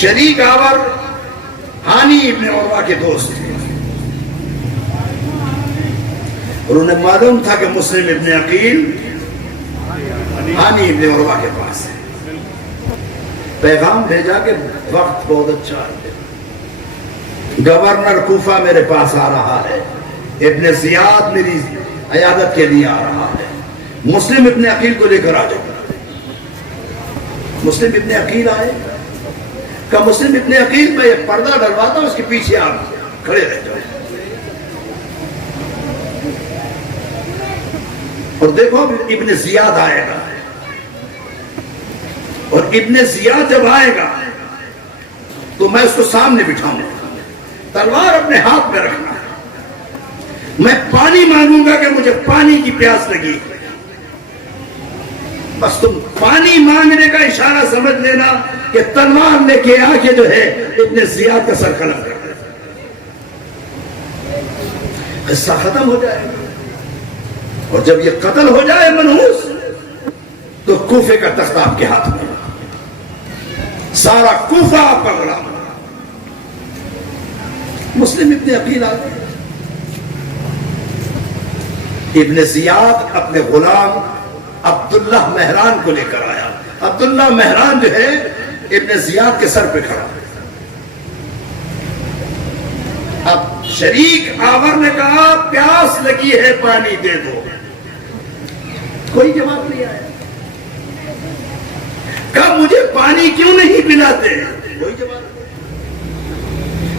شریک آور ہانی ابن عروہ کے دوست تھے، اور انہیں معلوم تھا کہ مسلم ابن عقیل ہانی ابن عروہ کے پاس ہے. پیغام بھیجا کہ وقت بہت اچھا ہے، گورنر کوفہ میرے پاس آ رہا ہے، ابن زیاد میری عیادت کے لیے آ رہا ہے، مسلم ابن عقیل کو لے کر آ جاؤ. مسلم ابن عقیل آئے، کہ مسلم ابن عقیل میں یہ پردہ ڈلواتا ہوں، اس کے پیچھے آپ کھڑے رہ جاؤ. اور دیکھو ابن زیاد آئے گا، اور ابن زیاد جب آئے گا تو میں اس کو سامنے بٹھاؤں گا، تلوار اپنے ہاتھ میں رکھنا ہے، میں پانی مانگوں گا کہ مجھے پانی کی پیاس لگی، بس تم پانی مانگنے کا اشارہ سمجھ لینا کہ تلوار لے کے آ کے جو ہے ابن زیاد کا سر قلم کر دے. قصہ ختم ہو جائے گا. اور جب یہ قتل ہو جائے منحوس تو کوفے کا تخت آپ کے ہاتھ میں، سارا کوفہ آپ کا غلام. مسلم ابن عقیل آ گئے. ابن زیاد اپنے غلام عبداللہ مہران کو لے کر آیا. عبداللہ مہران جو ہے ابن زیاد کے سر پہ کھڑا. اب شریک آور نے کہا پیاس لگی ہے پانی دے دو، کوئی جواب نہیں آیا. کہا مجھے پانی کیوں نہیں پلاتے، کوئی جواب نہیں.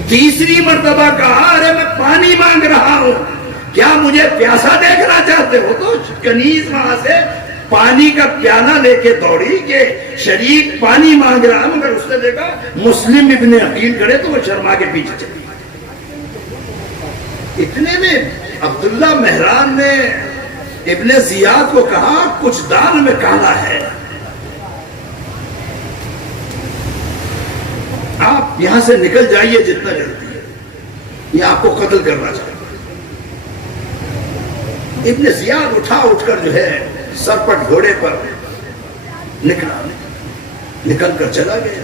تیسری مرتبہ کہا ارے میں پانی مانگ رہا ہوں، کیا مجھے پیاسا دیکھنا چاہتے ہو؟ تو کنیز وہاں سے پانی کا پیالہ لے کے دوڑی کہ شریک پانی مانگ رہا، مگر اس نے دیکھا مسلم ابن عقیل کھڑے تو وہ شرما کے پیچھے چلی. اتنے میں عبداللہ مہران نے ابن زیاد کو کہا کچھ دان میں کالا ہے، آپ یہاں سے نکل جائیے جتنا جلدی ہے، یہ آپ کو قتل کرنا چاہتا. ابن زیاد اٹھ کر جو ہے سرپٹ گھوڑے پر نکل کر چلا گیا.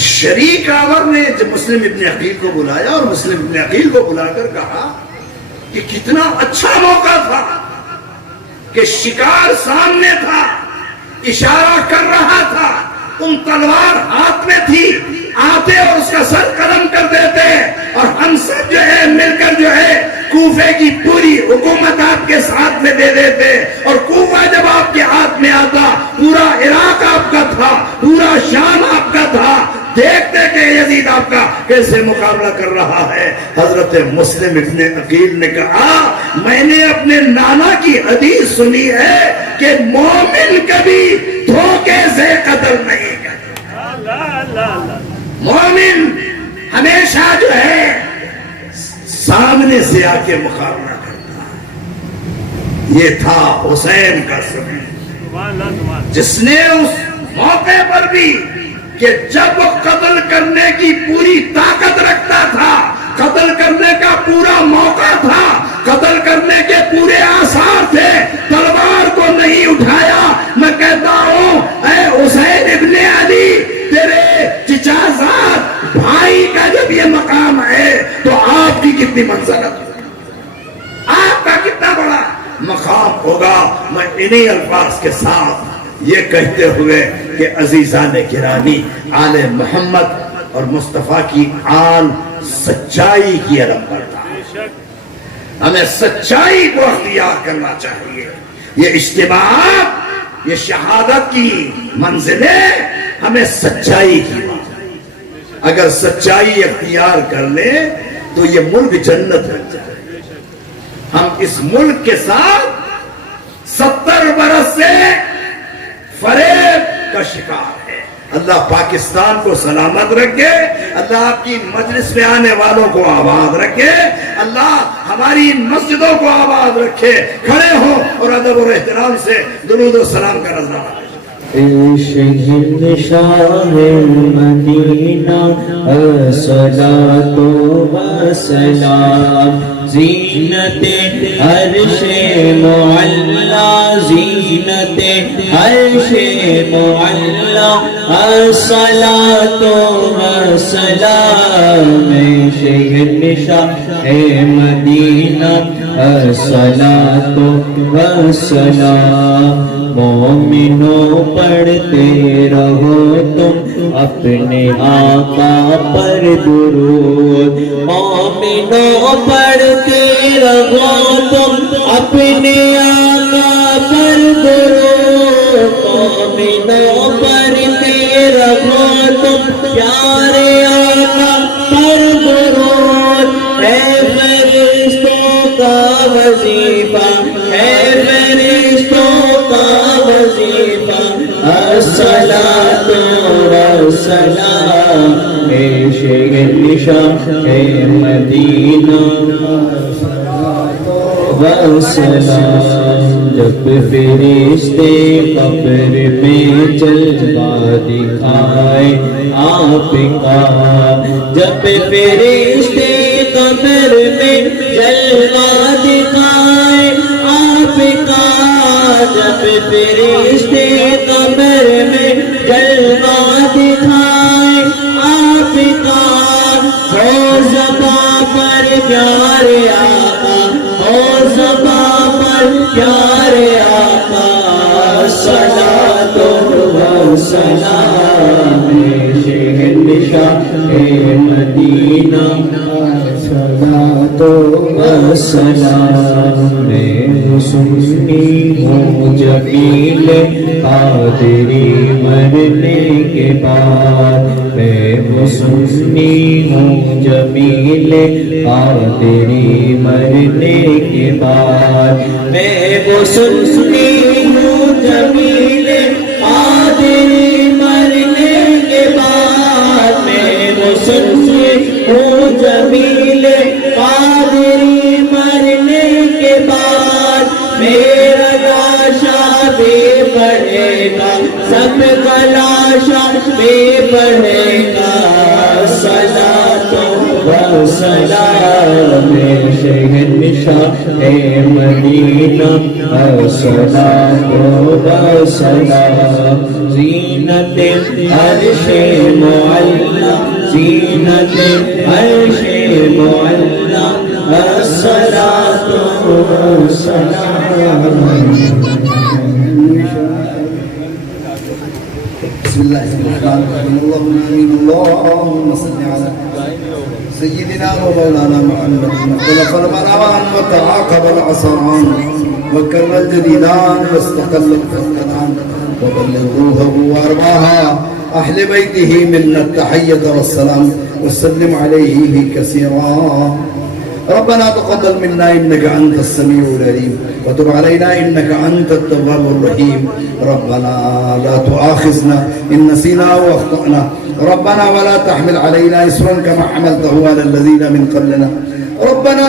شریک آور نے جب مسلم ابن عقیل کو بلایا اور مسلم ابن عقیل کو بلا کر کہا کہ کتنا اچھا موقع تھا کہ شکار سامنے تھا، اشارہ کر رہا تھا، تم تلوار ہاتھ میں تھی، آتے اور اس کا سر قلم کر دیتے اور ہم سب جو ہے مل کر جو ہے کوفے کی پوری حکومت آپ کے ساتھ میں دے دیتے. اور کوفہ جب آپ کے ہاتھ میں آتا پورا عراق آپ کا تھا، پورا شام آپ کا تھا. دیکھتے کہ یزید آپ کا کیسے مقابلہ کر رہا ہے. حضرت مسلم ابن عقیل نے کہا میں نے اپنے نانا کی حدیث سنی ہے کہ مومن کبھی دھوکے سے قتل نہیں کرتا، اللہ اللہ اللہ. مومن ہمیشہ جو ہے سامنے سے آ کے مقابلہ کرتا ہے. یہ تھا حسین کا سبیل، سبحان اللہ سبحان. جس نے اس موقع پر بھی کہ جب وہ قتل کرنے کی پوری طاقت رکھتا تھا، قتل کرنے کا پورا موقع تھا، قتل کرنے کے پورے آثار تھے، تلوار کو نہیں اٹھایا۔ میں کہتا ہوں اے حسین ابن علی، تیرے چچا زاد بھائی کا جب یہ مقام ہے تو آپ کی کتنی منزلت، آپ کا کتنا بڑا مقام ہوگا۔ میں انہی الفاظ کے ساتھ یہ کہتے ہوئے کہ عزیزان گرامی، آل محمد اور مصطفیٰ کی آل سچائی کی علم کرتا ہے، ہمیں سچائی کو اختیار کرنا چاہیے۔ یہ اجتماعات، یہ شہادت کی منزلیں ہمیں سچائی کی، اگر سچائی اختیار کر لیں تو یہ ملک جنت بن جائے۔ ہم اس ملک کے ساتھ 70 برس سے فریب کا شکار ہے۔ اللہ پاکستان کو سلامت رکھے، اللہ آپ کی مجلس میں آنے والوں کو آباد رکھے، اللہ ہماری مسجدوں کو آباد رکھے۔ کھڑے ہوں اور ادب اور احترام سے درود و سلام کا نذرانہ۔ شہید شاہ مدینہ الصلاۃ والسلام، زینت عرش معلا، زینت عرش معلا، الصلاۃ والسلام، شہید شاہ مدینہ الصلاۃ والسلام۔ مومنوں پڑھتے رہو تم اپنے آقا پر درود، مومنوں پڑھتے رہو تم اپنے آقا پر درود، مومنوں پڑھتے رہو تم پیارے آقا پر درود۔ ہے فرشتوں کا وظیفہ، ہے فرشتوں کا وظیفہ، الصلاۃ والسلام، شہید شاہ مدینہ والسلام۔ جب فرشتے قبر میں جلوہ دکھائے آپ کا، جب فرشتے قبر میں جلوہ دکھائے آپ کا، جب فرشتے قبر میں جلوہ دکھائے آپ کا، ہو زباں پر پیارے آقا، ہو زباں پر پیارے آقا، الصلاۃ والسلام، شہید شاہ مدینہ الصلاۃ والسلام۔ میں سنی ہوں جمیل قادری مرنے کے بعد، میں سنی ہوں جمیل قادری مرنے کے بعد، میں سنی ہوں جمیل قادری مرنے کے بعد، میں سنی ہوں جمیل قادری مرنے کے بعد، میرا لاشا بھی پڑھے گا، سب کا لاشا بھی پڑھے گا، الصلاۃ والسلام، شہید شاہ مدینہ الصلاۃ والسلام، زینت عرش معلا، زینت عرش معلا، الصلاۃ والسلام۔ بسم اللہ الرحمن الرحیم، اللہم آمین، اللہم صل علی سیدنا و مولانا محمد، اختلف المروان وتعاقب العصران وكر الجديدان واستقل الفتنان، وبلغ روحه وارواها اہل بیتہ منا التحیۃ والسلام وسلم علیہ کثیرا۔ ربنا تقبل منا انك انت السميع العليم وتب علينا انك انت التواب الرحيم، ربنا لا تؤاخذنا ان نسينا واخطانا، ربنا ولا تحمل علينا اصرا كما حملته على الذين من قبلنا، ربنا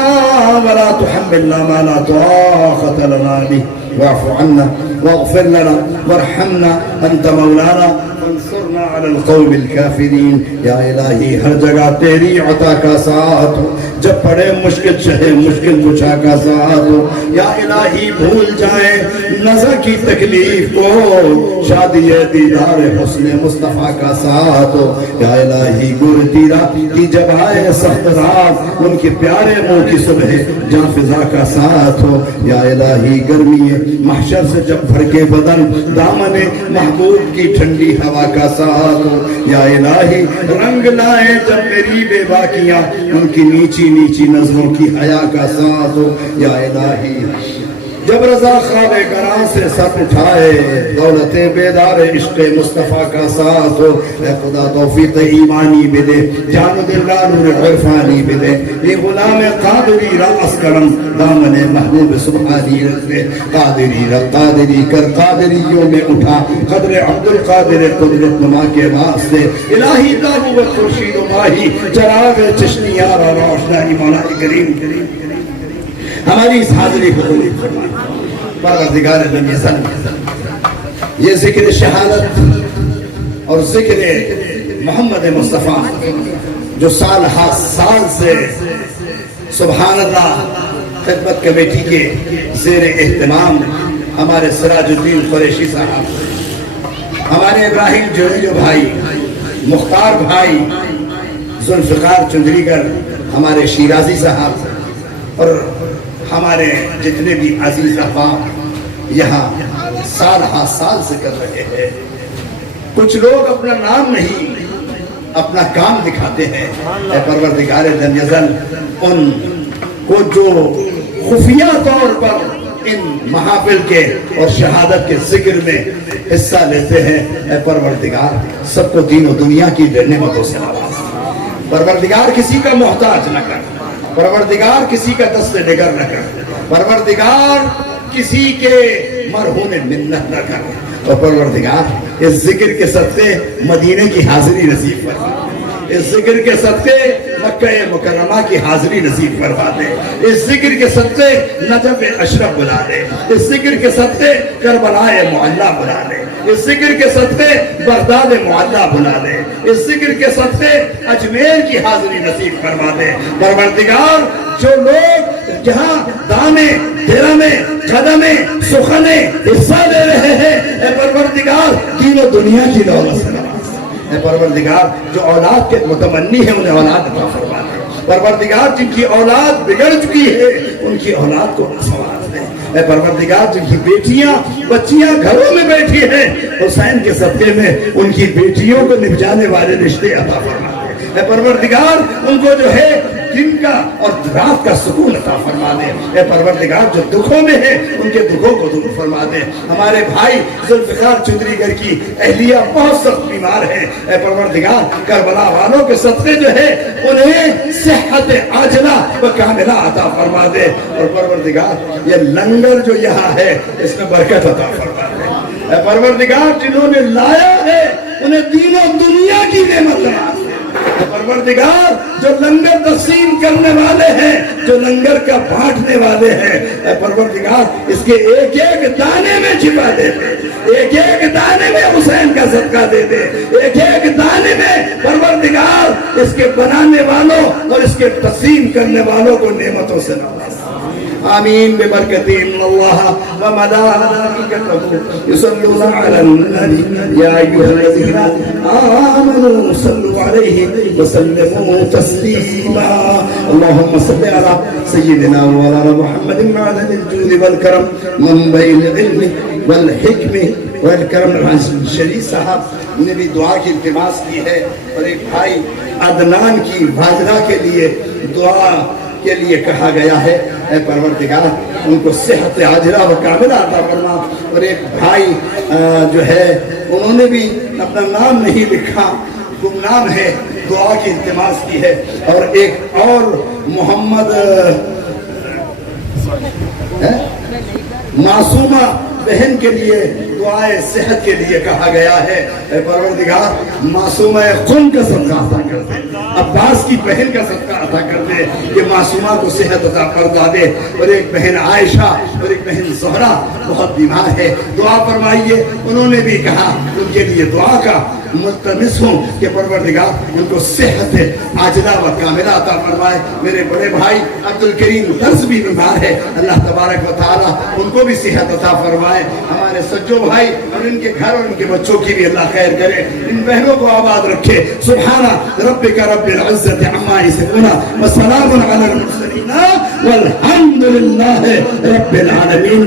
ولا تحملنا ما لا طاقة لنا به، واعف عنا واغفر لنا وارحمنا انت مولانا وانصرنا على القوم الكافرين. یا الہی ہر جگہ تیری عطا کا ساتھ ہو، جب پڑے مشکل چاہے مشکل کچھا کا ساتھ ہو. یا الہی بھول جائیں نظر کی تکلیف کو، شادی دیدار حسن مصطفیٰ کا ساتھ ہو. یا الہی گر تیرا کی جب آئے سخت رات، ان کے پیارے منہ کی صبح جاں فضا کا ساتھ ہو. یا الہی گرمی محشر سے جب بھڑکے بدن، دامن محبوب کی ٹھنڈی ہوا کا ساتھ ہو. یا الہی رنگ لائے جب میری بے باکیاں، ان کی نیچی نیچی نظروں کی حیا کا ساتھ ہو. یا الہی جب رضا خواب گراں سے سر اٹھائے، دولت بیدار عشق مصطفیٰ کا ساتھ ہو. اے خدا توفیق ایمانی بھی دے، جان و دل را نور عرفانی بھی دے. یہ غلام قادری را اسکرم دامن محبوب سبحانی رکھ دے. قادری را قادری کر قادریوں میں اٹھا، قدر عبدالقادر قدرت نما کے واسطے. الہی تابوت خورشید و ماہی چراغ چشنیاں را روشنائی مولا کریم ہماری اس حاضری کو قبول فرما. پروردگار عالم یہ ذکر شہادت اور ذکر محمد مصطفیٰ جو سال ہر سال سے سبحان اللہ خدمت کمیٹی کے زیر اہتمام ہمارے سراج الدین قریشی صاحب، ہمارے ابراہیم جوہریو بھائی، مختار بھائی، ذوالفقار چندریگر، ہمارے شیرازی صاحب اور ہمارے جتنے بھی عزیز احباب یہاں سال ہر سال سے کر رہے ہیں. کچھ لوگ اپنا نام نہیں اپنا کام دکھاتے ہیں. اے پروردگار ذوالجلال ان کو جو خفیہ طور پر ان محافل کے اور شہادت کے ذکر میں حصہ لیتے ہیں، اے پروردگار سب کو دین و دنیا کی نعمتوں سے نواز. پروردگار کسی کا محتاج نہ کر، پروردگار کسی کا دست نگر نہ کر، پروردگار کسی کے مرہون منت نہ کر. اور پروردگار اس ذکر کے صدقے مدینے کی حاضری نصیب فرما، اس ذکر کے صدقے مکہ مکرمہ کی حاضری نصیب فرما دے، اس ذکر کے صدقے نجف اشرف بلا دے، اس ذکر کے صدقے کربلا معلیٰ بلا دے، اس ذکر کے صدقے بغداد معلیٰ بلا دے، اس ذکر کے صدقے اجمیر کی حاضری نصیب فرما دے. پروردگار جو لوگ جہاں دامے درمے قدمے سخنے حصہ لے رہے ہیں، اے پروردگار دین و دنیا کی دولت سے نواز. اے پروردگار جو اولاد کے متمنی ہیں انہیں اولاد عطا فرما دے. پروردگار جن کی اولاد بگڑ چکی ہے ان کی اولاد کو سنوار دے. اے پروردگار جن کی بیٹیاں بچیاں گھروں میں بیٹھی ہیں، حسین کے صدقے میں ان کی بیٹیوں کو نبھانے والے رشتے عطا فرما دے. اے پروردگار ان کو جو ہے دن کا اور رات کا سکون عطا فرما دے. اے پروردگار جو دکھوں میں ہیں ان کے دکھوں کو دور فرما دے. ہمارے بھائی ذوالفقار چندریگر کی اہلیہ بہت سخت بیمار ہے، اے پروردگار کربلا والوں کے صدقے جو ہے انہیں صحت عاجلہ و کاملہ عطا فرما دے. اور پروردگار یہ لنگر جو یہاں ہے اس میں برکت عطا فرما دے. اے پروردگار جنہوں نے لایا ہے انہیں دین و دنیا کی نعمت نواز دے. پروردگار جو لنگر تقسیم کرنے والے ہیں، جو لنگر کا بانٹنے والے ہیں، اے پروردگار اس کے ایک ایک دانے میں چھپا دے دے، ایک ایک دانے میں حسین کا صدقہ دے دے، ایک ایک دانے میں پروردگار اس کے بنانے والوں اور اس کے تقسیم کرنے والوں کو نعمتوں سے نواز. آمین ببرکت ان اللہ وملائکتہ یصلون علی النبی یا ایھا الذین آمنوا صلوا علیہ وسلموا تسلیما. اللهم صل علی سیدنا وعلی محمد معدن الجود والکرم منبع العلم والحکم والکرم. شریف صاحب نے بھی دعا کی التماس کی ہے اور ایک بھائی عدنان کی بھاجرہ کے لیے دعا کے لیے کہا گیا ہے. اے پروردگار ان کو صحت عاجلہ و کاملہ عطا فرما. اور ایک بھائی جو ہے انہوں نے بھی اپنا نام نہیں لکھا، گمنام ہے، دعا کی التماس کی ہے. اور ایک اور محمد معصومہ بہن کے لیے دعائے صحت کے لیے کہا گیا ہے۔ اے پروردگار معصومہ قم کا صدقہ عطا کر دے، عباس کی بہن کا صدقہ عطا کر دے، کہ معصومہ کو صحت عطا فرما دے۔ اور ایک بہن عائشہ اور ایک بہن زہرا بہت بیمار ہے، دعا فرمائیے۔ انہوں نے بھی کہا ان کے لیے دعا کا ملتمس ہوں کہ پروردگار ان کو صحت عاجلہ و کاملہ عطا فرمائے۔ میرے بڑے بھائی عبد الکریم درس بھی بیمار ہے، اللہ تبارک و تعالی ان کو بھی صحت عطا فرمائے۔ ہمارے سجو بھائی اور ان کے گھر اور ان کے بچوں کی بھی اللہ خیر کرے، ان بہنوں کو آباد رکھے۔ سبحان ربک رب العزت عما یصفون وسلام علی المرسلین والحمد للہ رب العالمین۔